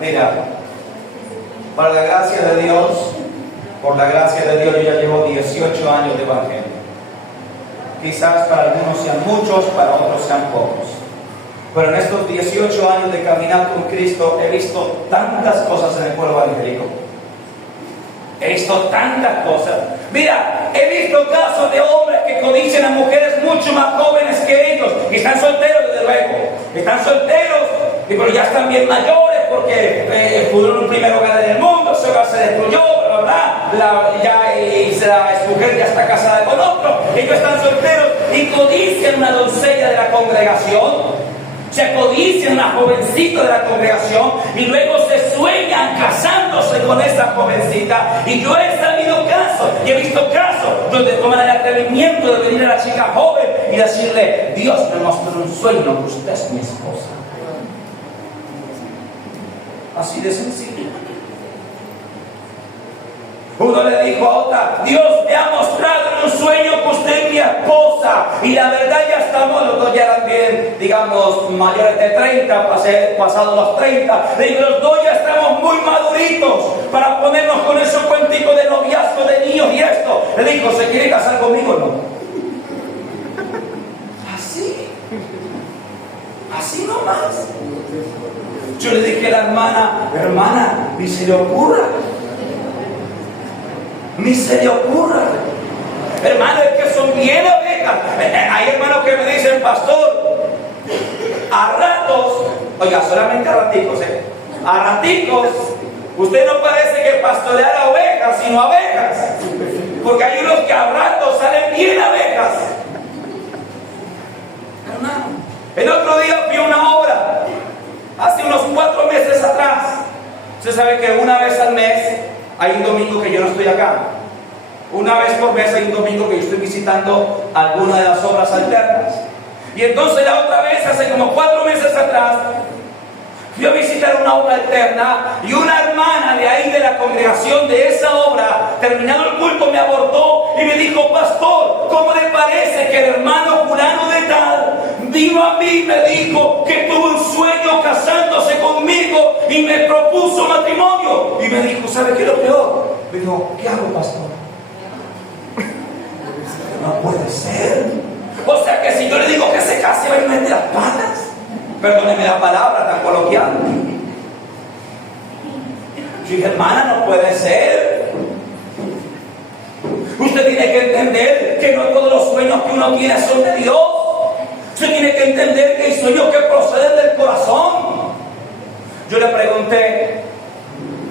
Mira, por la gracia de Dios, yo ya llevo 18 años de evangelio. Quizás para algunos sean muchos, para otros sean pocos. Pero en estos 18 años de caminar con Cristo he visto tantas cosas en el pueblo evangélico. He visto tantas cosas. Mira, he visto casos de hombres que codician a mujeres mucho más jóvenes que ellos. Y están solteros, desde luego. Están solteros, pero ya están bien mayores porque pudieron un primer hogar en el mundo, ese hogar se destruyó, la mujer ya está casada con otro, ellos están solteros y codician una doncella de la congregación, se codician una jovencita de la congregación y luego se sueñan casándose con esa jovencita. Y yo he sabido casos y he visto casos donde toman el atrevimiento de venir a la chica joven y decirle: Dios me mostró un sueño que usted es mi esposa. Así de sencillo. Uno le dijo a otra: Dios me ha mostrado en un sueño que usted es mi esposa. Y la verdad, ya estamos, los dos ya eran bien, digamos, mayores de 30, pasados los 30. Le digo, los dos ya estamos muy maduritos para ponernos con esos cuenticos de noviazgo, de niños y esto. Le dijo: ¿se quiere casar conmigo o no? Así nomás. Yo le dije a la hermana, ni se le ocurra. Ni se le ocurra. Hermano, es que son bien abejas. Hay hermanos que me dicen: pastor, a ratos, oiga, solamente a raticos, a raticos, usted no parece que pastorea a ovejas, sino abejas. Porque hay unos que a ratos salen bien abejas. Hermano, el otro día vi una obra, hace unos 4 meses atrás. Usted sabe que una vez al mes hay un domingo que yo no estoy acá. Una vez por mes hay un domingo que yo estoy visitando alguna de las obras alternas. Y entonces la otra vez, hace como 4 meses atrás, fui a visitar una obra alterna y una hermana de ahí de la congregación de esa obra, terminado el culto, me abordó y me dijo: pastor, ¿cómo le parece que el hermano fulano de tal vino a mí y me dijo que tuvo un sueño casándose conmigo y me propuso matrimonio? Y me dijo: ¿sabe qué es lo peor? Me dijo: ¿qué hago, pastor? No puede ser. O sea que si yo le digo que se case, va a meter las patas. Perdóneme la palabra tan coloquial. Yo dije: hermana, no puede ser. Usted tiene que entender que no todos los sueños que uno tiene son de Dios. Usted tiene que entender que hay sueños que proceden del corazón. Yo le pregunté: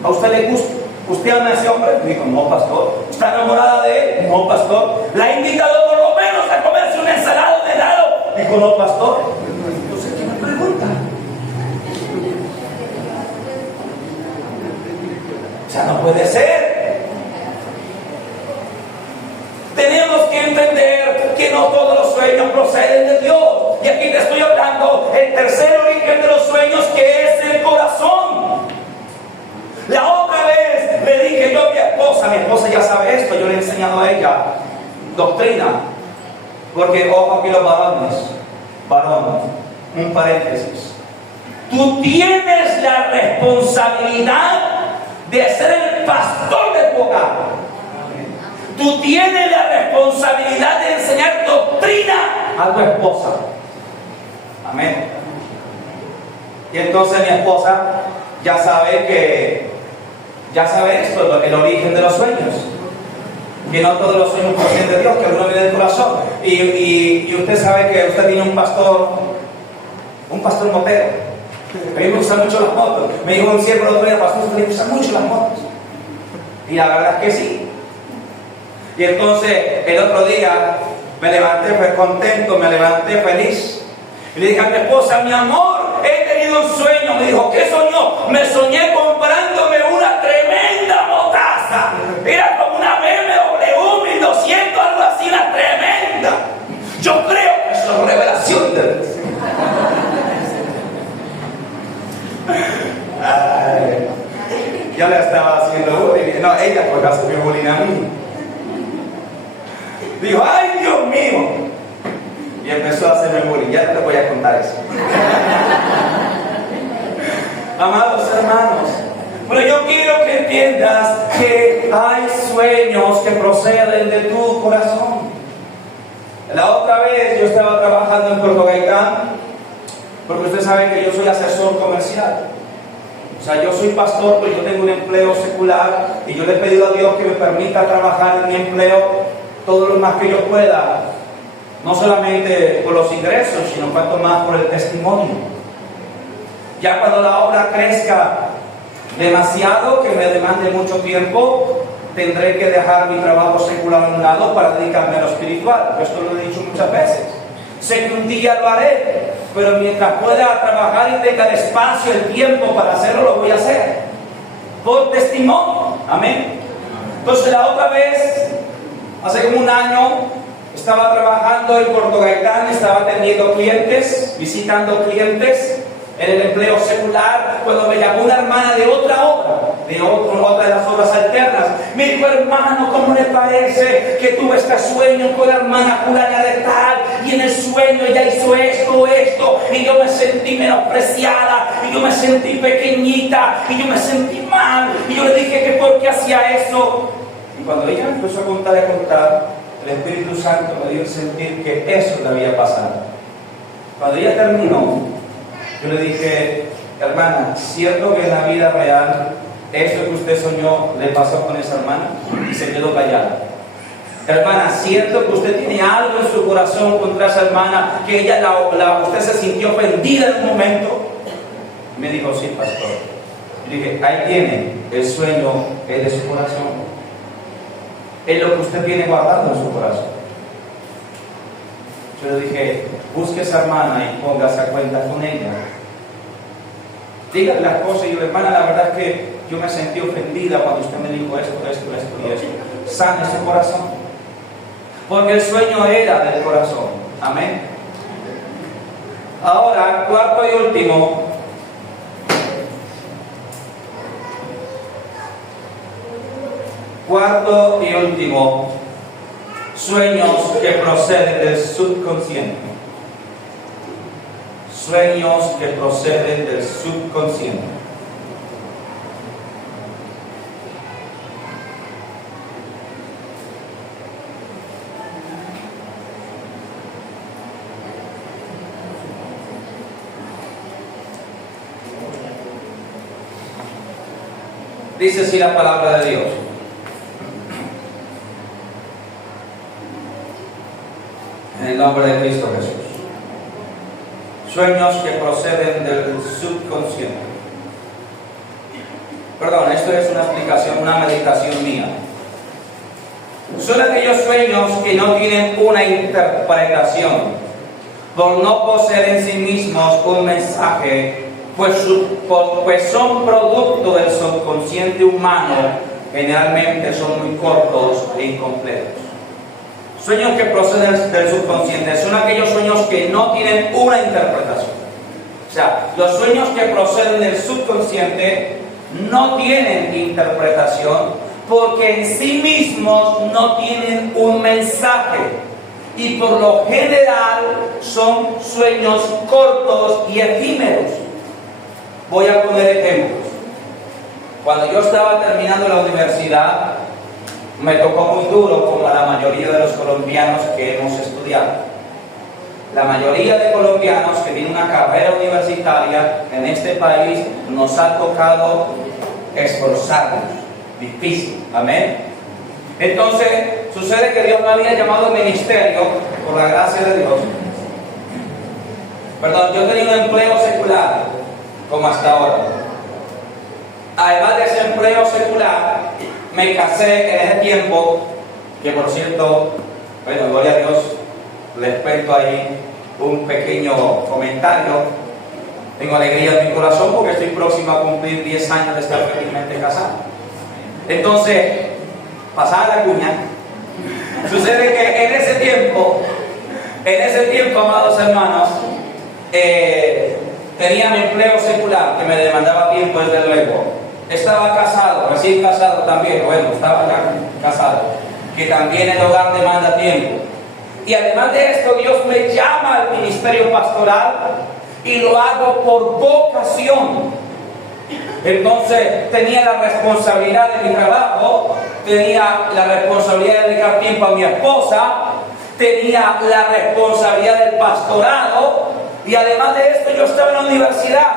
¿a usted le gusta? ¿Usted ama a ese hombre? Me dijo: no, pastor. ¿Está enamorada de él? No, pastor. ¿La ha invitado por lo menos a comerse un ensalado de helado? Dijo: o no, pastor? Entonces, ¿qué me pregunta? O sea, no puede ser. Tenemos que entender que no todos los sueños proceden de Dios. Y aquí te estoy hablando el tercer origen de los sueños, que es el corazón. La otra vez le dije yo a mi esposa ya sabe esto, yo le he enseñado a ella doctrina. Porque, ojo aquí los varones, un paréntesis. Tú tienes la responsabilidad de ser el pastor de tu hogar. Tú tienes la responsabilidad de enseñar doctrina a tu esposa. Amén. Y entonces mi esposa ya sabe esto, el origen de los sueños. Que no todos los sueños proceden de Dios, que uno viene del corazón. Y usted sabe que usted tiene un pastor motero. A mí me gustan mucho las motos. Me dijo un siervo el otro día, pastor, usted le gustan mucho las motos. Y la verdad es que sí. Y entonces el otro día me levanté contento, me levanté feliz. Y le dije a mi esposa, mi amor, he tenido un sueño. Me dijo, ¿qué soñó? Me soñé comprándome una tremenda motaza. Era como una BMW 1200, algo así, una tremenda. Yo creo que eso es revelación de Dios. Yo le estaba haciendo bullying. No, ella pues hace bullying a mí. Dijo, ¡ay, Dios mío! Y empezó a hacerme bullying. Ya te voy a contar eso. Amados hermanos, pero yo quiero que entiendas que hay sueños que proceden de tu corazón. La otra vez yo estaba trabajando en Puerto Gaitán, porque usted sabe que yo soy asesor comercial. O sea, yo soy pastor, pero yo tengo un empleo secular y yo le he pedido a Dios que me permita trabajar en mi empleo todo lo más que yo pueda, no solamente por los ingresos, sino cuanto más por el testimonio. Ya cuando la obra crezca demasiado, que me demande mucho tiempo, tendré que dejar mi trabajo secular a un lado para dedicarme a lo espiritual. Esto lo he dicho muchas veces. Sé que un día lo haré, pero mientras pueda trabajar y tenga el espacio, el tiempo para hacerlo, lo voy a hacer. Por testimonio. Amén. Entonces la otra vez, hace como un año, estaba trabajando en Puerto Gaitán, estaba atendiendo clientes, visitando clientes en el empleo secular, cuando me llamó una hermana de otra obra, otra de las obras alternas. Me dijo, hermano, ¿cómo le parece que tuve este sueño con la hermana fulana de tal? Y en el sueño ella hizo esto, y yo me sentí menospreciada, y yo me sentí pequeñita, y yo me sentí mal, y yo le dije que por qué hacía eso. Y cuando ella empezó a contar, el Espíritu Santo me dio a sentir que eso le había pasado. Cuando ella terminó, yo le dije, hermana, ¿cierto que en la vida real eso que usted soñó le pasó con esa hermana? Y se quedó callada. Hermana, ¿cierto que usted tiene algo en su corazón contra esa hermana, que ella usted se sintió ofendida en un momento? Me dijo, sí, pastor. Le dije, ahí tiene, el sueño es de su corazón. Es lo que usted tiene guardado en su corazón. Yo le dije, busque a esa hermana y póngase a cuenta con ella. Dígale las cosas. Y yo, hermana, la verdad es que yo me sentí ofendida cuando usted me dijo esto y esto. Sane su corazón. Porque el sueño era del corazón. Amén. Ahora, cuarto y último. Cuarto y último. Sueños que proceden del subconsciente. Sueños que proceden del subconsciente. Dice así la palabra de Dios. En el nombre de Cristo Jesús. Sueños que proceden del subconsciente. Perdón, esto es una explicación, una meditación mía. Son aquellos sueños que no tienen una interpretación. por no poseer en sí mismos un mensaje, pues son producto del subconsciente humano, generalmente son muy cortos e incompletos. Sueños que proceden del subconsciente son aquellos sueños que no tienen una interpretación. O sea, los sueños que proceden del subconsciente no tienen interpretación porque en sí mismos no tienen un mensaje y por lo general son sueños cortos y efímeros. Voy a poner ejemplos. Cuando yo estaba terminando la universidad, me tocó muy duro, como a la mayoría de los colombianos que hemos estudiado. La mayoría de colombianos que tienen una carrera universitaria en este país nos ha tocado esforzarnos, difícil, amén. Entonces, sucede que Dios me había llamado al ministerio, por la gracia de Dios. Perdón, yo tenía un empleo secular, como hasta ahora. Además de ese empleo secular, me casé en ese tiempo, que por cierto, bueno, gloria a Dios, les cuento ahí un pequeño comentario. Tengo alegría en mi corazón porque estoy próximo a cumplir 10 años de estar felizmente casado. Entonces, pasada la cuña, sucede que en ese tiempo, amados hermanos, tenía mi empleo secular que me demandaba tiempo, desde luego. Estaba casado, recién casado también, bueno, estaba ya casado, que también el hogar demanda tiempo. Y además de esto, Dios me llama al ministerio pastoral y lo hago por vocación. Entonces tenía la responsabilidad de mi trabajo, tenía la responsabilidad de dedicar tiempo a mi esposa, tenía la responsabilidad del pastorado y además de esto yo estaba en la universidad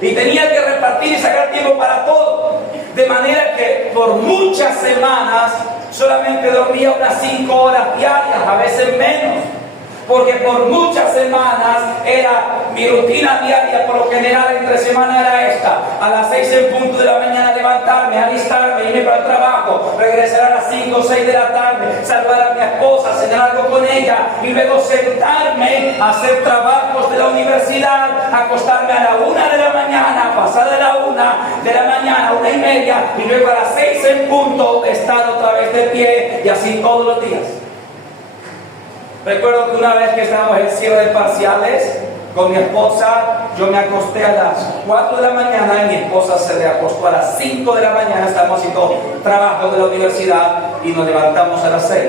y tenía que repartir y sacar tiempo para todo. De manera que por muchas semanas solamente dormía unas 5 horas diarias, a veces menos. Porque por muchas semanas era mi rutina diaria, por lo general entre semana era esta: a las 6 en punto de la mañana levantarme, alistarme, irme para el trabajo, regresar a las 5 o 6 de la tarde, saludar a mi esposa, cenar algo con ella y luego sentarme a hacer trabajos de la universidad, acostarme a la 1 de la mañana, pasada la 1 de la mañana, 1:30, y luego a las 6 en punto estar otra vez de pie, y así todos los días. Recuerdo que una vez que estábamos en cierre de parciales con mi esposa, yo me acosté a las 4 de la mañana y mi esposa se acostó a las 5 de la mañana. Estábamos haciendo trabajo de la universidad y nos levantamos a las 6.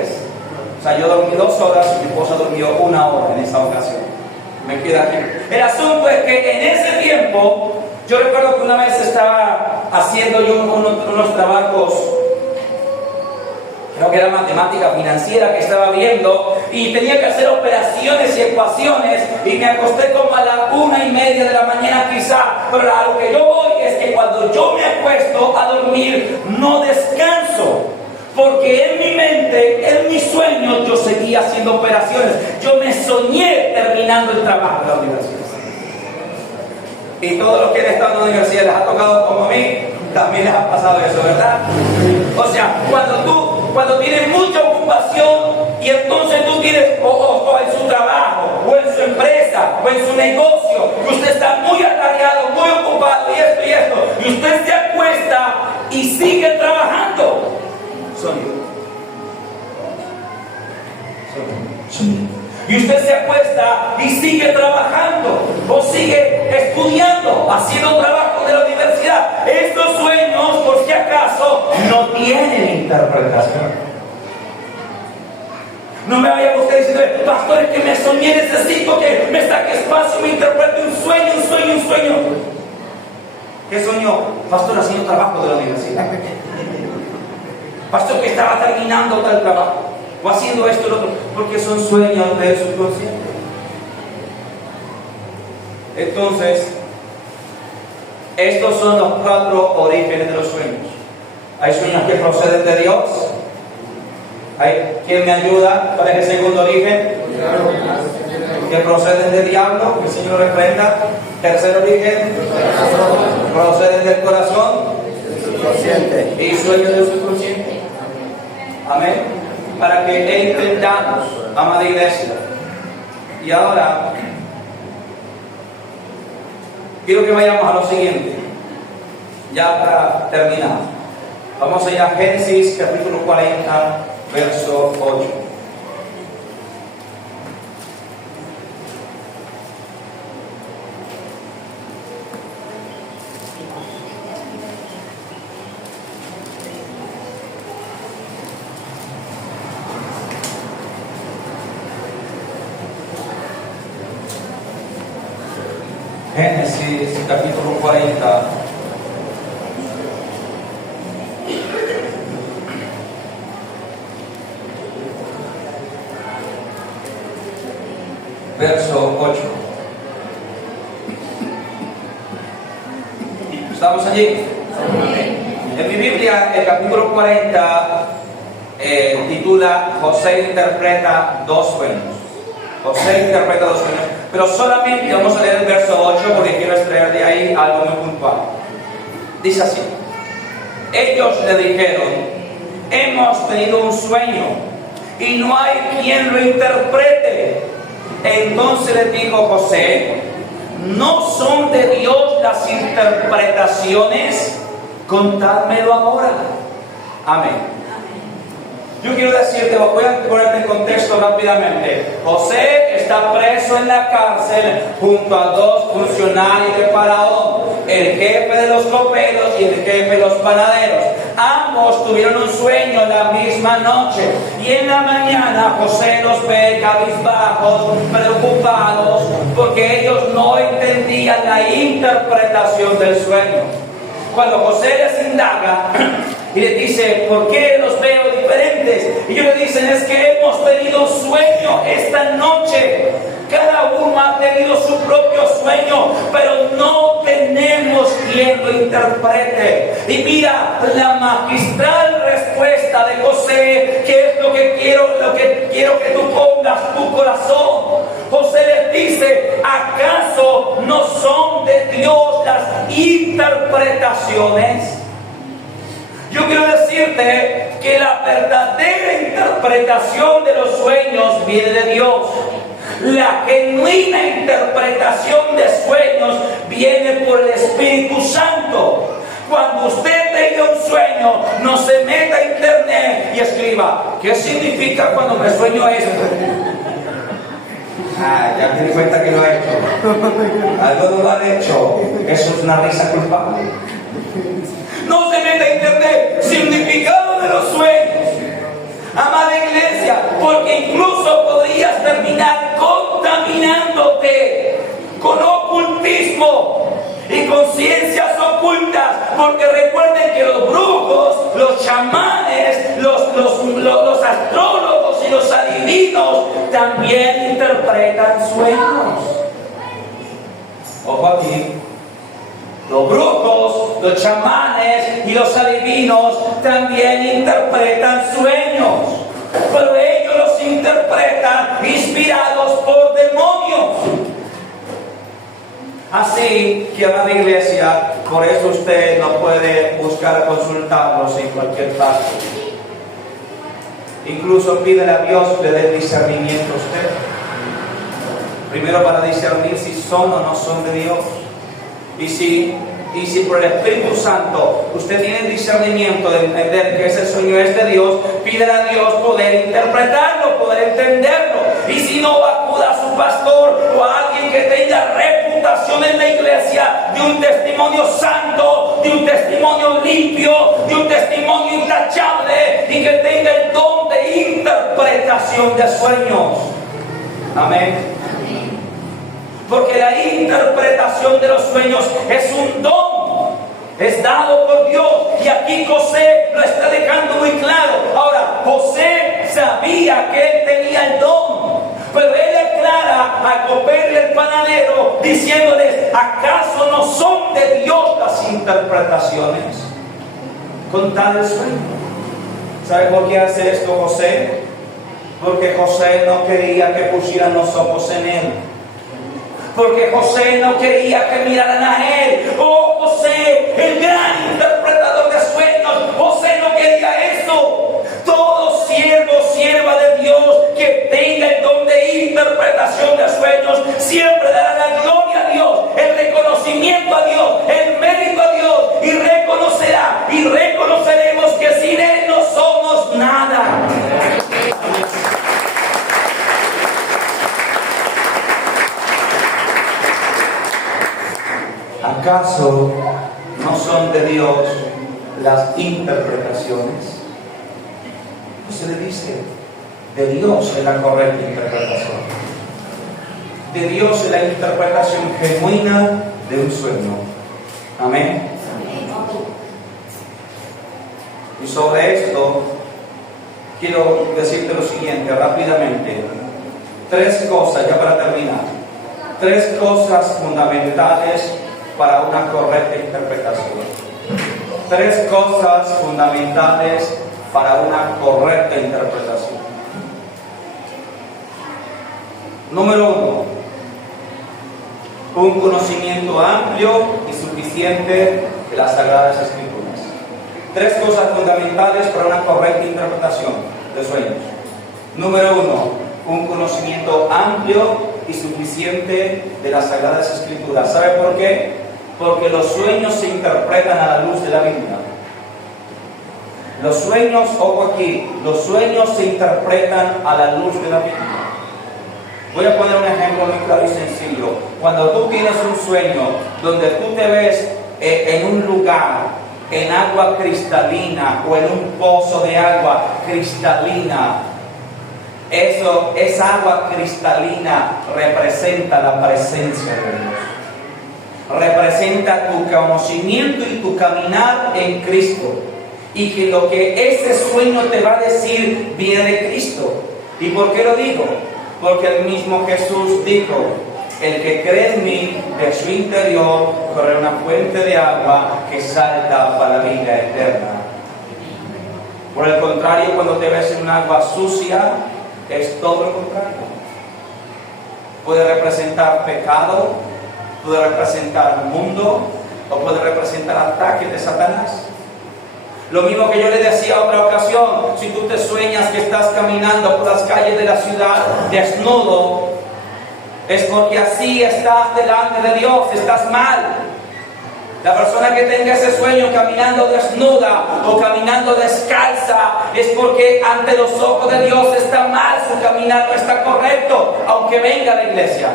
O sea, yo dormí 2 horas y mi esposa durmió 1 hora en esa ocasión. Me queda aquí. El asunto es que en ese tiempo, yo recuerdo que una vez estaba haciendo yo unos trabajos, creo que era matemática financiera que estaba viendo, y tenía que hacer operaciones y ecuaciones, y me acosté como a la 1:30 de la mañana quizá. Pero a lo que yo voy es que cuando yo me acuesto a dormir no descanso, porque en mi mente, en mis sueños, yo seguía haciendo operaciones. Yo me soñé terminando el trabajo de la universidad. Y todos los que han estado en la universidad les ha tocado como a mí, también les ha pasado eso, ¿verdad? O sea, cuando tienes mucha ocupación y entonces tú tienes, o en su trabajo, o en su empresa, o en su negocio, y usted está muy atareado, muy ocupado, y esto, y usted se acuesta y sigue trabajando. Y usted se acuesta y sigue trabajando, o sigue estudiando, haciendo trabajo de la universidad. Estos sueños, por si acaso, no tienen interpretación. No me vaya usted diciendo: pastor, es que me soñé, necesito que me saque espacio y me interprete un sueño. ¿Qué soñó? Pastor, haciendo trabajo de la universidad. Pastor, que estaba terminando tal trabajo, o haciendo esto y lo otro, porque son sueños del subconsciente. Entonces, estos son los 4 orígenes de los sueños. Hay sueños que proceden de Dios. ¿Quién me ayuda? ¿Cuál es el segundo origen? Que proceden del diablo, que el Señor reprenda. Tercer origen, proceden del corazón y sueños del subconsciente. Amén. Para que entendamos, amada iglesia, Y ahora, quiero que vayamos a lo siguiente, ya para terminar. Vamos allá a Génesis capítulo 40, verso 8. Génesis capítulo 40, verso 8. ¿Estamos allí? En mi Biblia, el capítulo 40 titula José interpreta dos sueños. José interpreta dos sueños. Pero solamente vamos a leer el verso 8 porque quiero extraer de ahí algo muy puntual. Dice así: ellos le dijeron, hemos tenido un sueño y no hay quien lo interprete. Entonces le dijo José, ¿no son de Dios las interpretaciones? Contádmelo ahora. Amén. Yo quiero decirte, voy a ponerte en contexto rápidamente. José está preso en la cárcel junto a dos funcionarios de Faraón, el jefe de los coperos y el jefe de los panaderos. Ambos tuvieron un sueño la misma noche y en la mañana José los ve cabizbajos, preocupados, porque ellos no entendían la interpretación del sueño. Cuando José les indaga y les dice, ¿por qué los veo diferentes? Ellos le dicen, es que hemos tenido sueño esta noche. Cada uno ha tenido su propio sueño, pero no tenemos quien lo interprete. Y mira la magistral respuesta de José, que es lo que quiero que tú pongas tu corazón. José les dice, ¿acaso no son de Dios las interpretaciones? Yo quiero decirte que la verdadera interpretación de los sueños viene de Dios. La genuina interpretación de sueños viene por el Espíritu Santo. Cuando usted tenga un sueño, no se meta a internet y escriba, ¿qué significa cuando me sueño esto? Ya me di cuenta que lo ha hecho. Algo no lo han hecho. Eso es una risa culpable. No se meta a internet. Significado de los sueños. Amada iglesia, porque incluso podrías terminar contaminándote con ocultismo y con ciencias ocultas, porque recuerden que los brujos, los chamanes, los astrólogos y los adivinos también interpretan sueños. Ojo aquí. Los brujos, los chamanes y los adivinos también interpretan sueños, pero ellos los interpretan inspirados por demonios. Así que, amada iglesia, por eso usted no puede buscar consultarlos en cualquier parte. Incluso pídele a Dios que le dé discernimiento a usted. Primero para discernir si son o no son de Dios. Y si por el Espíritu Santo usted tiene el discernimiento de entender que ese sueño es de Dios, pídele a Dios poder interpretarlo, poder entenderlo. Y si no, acuda a su pastor o a alguien que tenga reputación en la iglesia de un testimonio santo, de un testimonio limpio, de un testimonio intachable y que tenga el don de interpretación de sueños. Amén. Porque la interpretación de los sueños es un don, es dado por Dios. Y aquí José lo está dejando muy claro. Ahora, José sabía que él tenía el don, pero él aclara a copero y el panadero diciéndoles, ¿acaso no son de Dios las interpretaciones? Contad el sueño. ¿Sabe por qué hace esto José? Porque José no quería que pusieran los ojos en él. Porque José no quería que miraran a él. Oh, José, el gran interpretador de sueños. José no quería eso. Todo siervo, sierva de Dios que tenga el don de interpretación de sueños ¿Acaso no son de Dios las interpretaciones? Se le dice, de Dios es la correcta interpretación. De Dios es la interpretación genuina de un sueño. Amén. Y sobre esto quiero decirte lo siguiente rápidamente. 3 cosas, ya para terminar. 3 cosas fundamentales para una correcta interpretación. 3 cosas fundamentales para una correcta interpretación. Número 1, un conocimiento amplio y suficiente de las Sagradas Escrituras. 3 cosas fundamentales para una correcta interpretación de sueños. Número 1, un conocimiento amplio y suficiente de las Sagradas Escrituras. ¿Sabe por qué? Porque los sueños se interpretan a la luz de la Biblia. Los sueños, ojo aquí, los sueños se interpretan a la luz de la Biblia. Voy a poner un ejemplo muy claro y sencillo. Cuando tú tienes un sueño donde tú te ves en un lugar, en agua cristalina o en un pozo de agua cristalina, esa agua cristalina representa la presencia de Dios. Representa tu conocimiento y tu caminar en Cristo. Y que lo que ese sueño te va a decir viene de Cristo. ¿Y por qué lo digo? Porque el mismo Jesús dijo, el que cree en mí, de su interior corre una fuente de agua que salta para la vida eterna. Por el contrario, cuando te ves en un agua sucia, es todo lo contrario. Puede representar pecado, puede representar mundo, o puede representar ataques de Satanás. Lo mismo que yo le decía otra ocasión, si tú te sueñas que estás caminando por las calles de la ciudad desnudo, es porque así estás delante de Dios, estás mal. La persona que tenga ese sueño caminando desnuda o caminando descalza es porque ante los ojos de Dios está mal, su caminar no está correcto, aunque venga a la iglesia.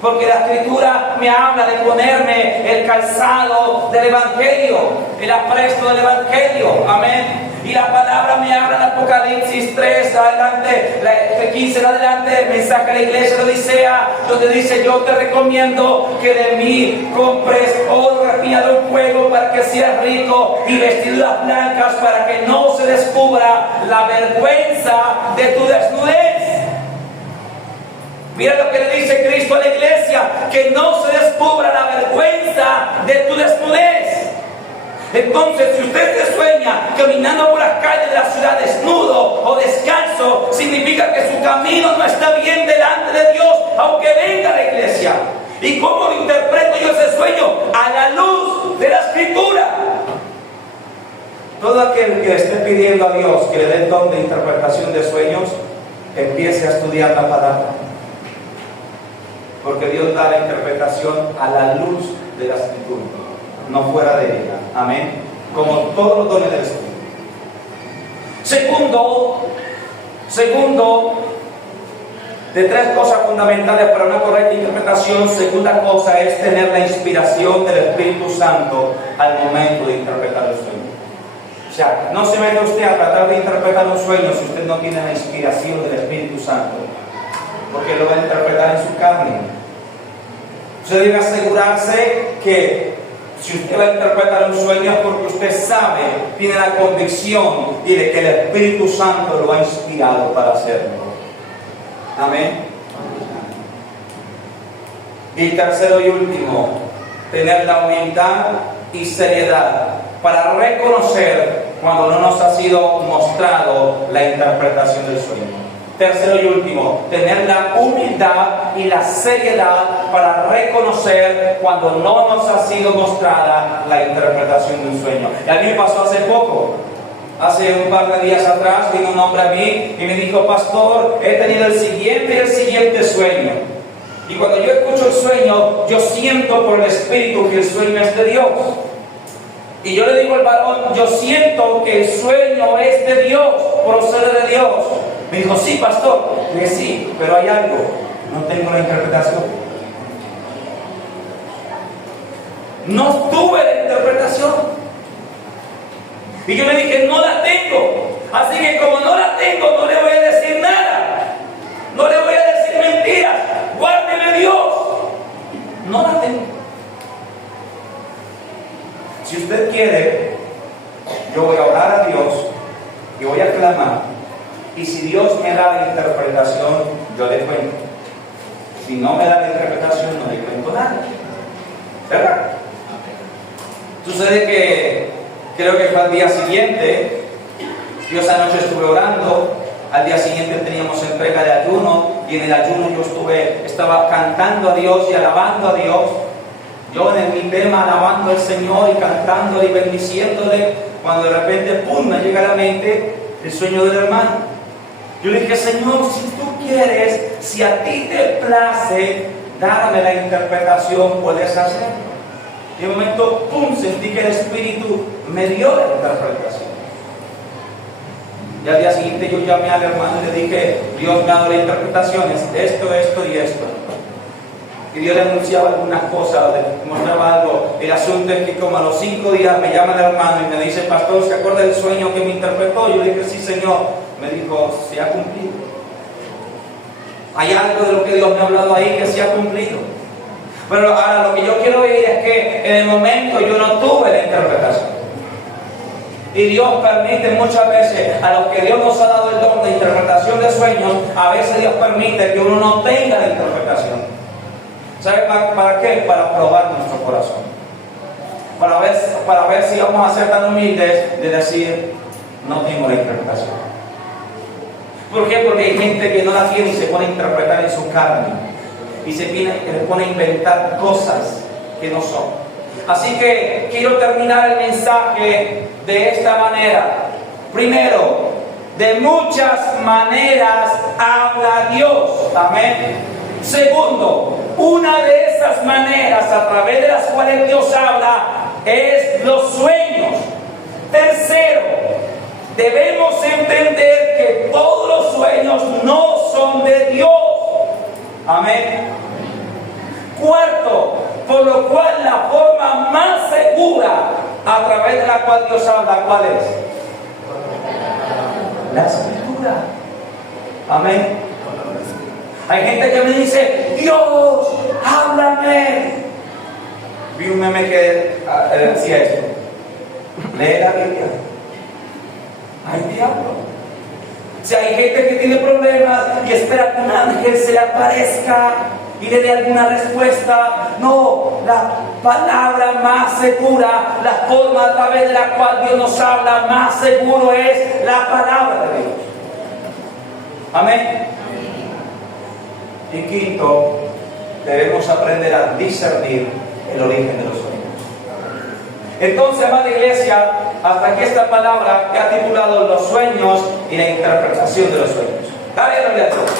Porque la Escritura me habla de ponerme el calzado del Evangelio, el apresto del Evangelio, amén. Y la palabra me habla en Apocalipsis 3, adelante, 15 en adelante, el mensaje a la iglesia de Odisea, donde dice, yo te recomiendo que de mí compres oro refinado en fuego para que seas rico y vestiduras blancas para que no se descubra la vergüenza de tu desnudez. Mira lo que le dice Cristo a la iglesia, que no se descubra la vergüenza de tu desnudez. Entonces, si usted se sueña caminando por las calles de la ciudad desnudo o descalzo, significa que su camino no está bien delante de Dios, aunque venga a la iglesia. ¿Y cómo interpreto yo ese sueño? A la luz de la Escritura. Todo aquel que esté pidiendo a Dios que le dé el don de interpretación de sueños, empiece a estudiar la palabra. Porque Dios da la interpretación a la luz de la Escritura, no fuera de ella. Amén. Como todos los dones del Espíritu. Segundo, de 3 cosas fundamentales para una correcta interpretación, segunda cosa es tener la inspiración del Espíritu Santo al momento de interpretar el sueño. O sea, no se meta usted a tratar de interpretar un sueño si usted no tiene la inspiración del Espíritu Santo, porque lo va a interpretar en su carne. Usted debe asegurarse que si usted va a interpretar un sueño es porque usted sabe, tiene la convicción y de que el Espíritu Santo lo ha inspirado para hacerlo. Amén. Y tercero y último, tener la humildad y seriedad para reconocer cuando no nos ha sido mostrado la interpretación del sueño. Tercero y último, tener la humildad y la seriedad para reconocer cuando no nos ha sido mostrada la interpretación de un sueño. Y a mí me pasó hace poco. Hace un par de días atrás vino un hombre a mí y me dijo, pastor, he tenido el siguiente sueño. Y cuando yo escucho el sueño, yo siento por el Espíritu que el sueño es de Dios. Y yo le digo al varón, yo siento que el sueño es de Dios, procede de Dios. Me dijo, sí, pastor. Le dije, sí, pero hay algo, no tengo la interpretación. no tuve la interpretación. Y yo me dije, no la tengo. Así que como no la tengo, no le voy a decir nada. No le voy a decir mentiras. Guárdeme Dios. No la tengo. Si usted quiere, yo voy a orar a Dios y voy a clamar. Y si Dios me da la interpretación, yo le cuento. Si no me da la interpretación, no le cuento nada. ¿Verdad? Sucede que creo que fue al día siguiente. Yo esa noche estuve orando. Al día siguiente teníamos entrega de ayuno. Y en el ayuno yo estaba cantando a Dios y alabando a Dios. Yo en mi tema alabando al Señor y cantándole y bendiciéndole. Cuando de repente, ¡pum!, me llega a la mente el sueño del hermano. Yo le dije, Señor, si tú quieres, si a ti te place, dame la interpretación, puedes hacerlo. Y de momento, ¡pum!, sentí que el Espíritu me dio la interpretación. Y al día siguiente yo llamé al hermano y le dije, Dios me ha dado las interpretaciones, esto y esto. Y Dios le anunciaba algunas cosas, le mostraba algo. El asunto es que como a los 5 días me llama el hermano y me dice, pastor, ¿se acuerda del sueño que me interpretó? Yo le dije, sí, Señor. Me dijo, se ha cumplido. Hay algo de lo que Dios me ha hablado ahí que se ha cumplido. Pero ahora lo que yo quiero oír es que en el momento yo no tuve la interpretación. Y Dios permite muchas veces, a los que Dios nos ha dado el don de interpretación de sueños, a veces Dios permite que uno no tenga la interpretación. ¿Sabe para qué? Para probar nuestro corazón. Para ver si vamos a ser tan humildes de decir, no tengo la interpretación. ¿Por qué? Porque hay gente que no la tiene y se pone a interpretar en su carne. Y se pone a inventar cosas que no son. Así que quiero terminar el mensaje de esta manera. Primero, de muchas maneras habla Dios. Amén. Segundo, una de esas maneras a través de las cuales Dios habla es los sueños. Tercero, debemos entender que todos los sueños no son de Dios. Amén. Cuarto, por lo cual la forma más segura a través de la cual Dios habla, ¿cuál es? La Escritura. Amén. Hay gente que me dice, Dios, háblame. Vi un meme que decía eso. Lee la Biblia. Ay, diablo. Si hay gente que tiene problemas y espera que un ángel se le aparezca y le dé alguna respuesta, no, la palabra más segura, la forma a través de la cual Dios nos habla más seguro es la palabra de Dios. Amén. Y quinto, debemos aprender a discernir el origen de los sueños. Entonces, amada iglesia, hasta aquí esta palabra que ha titulado los sueños y la interpretación de los sueños. Dale, gloria a Dios.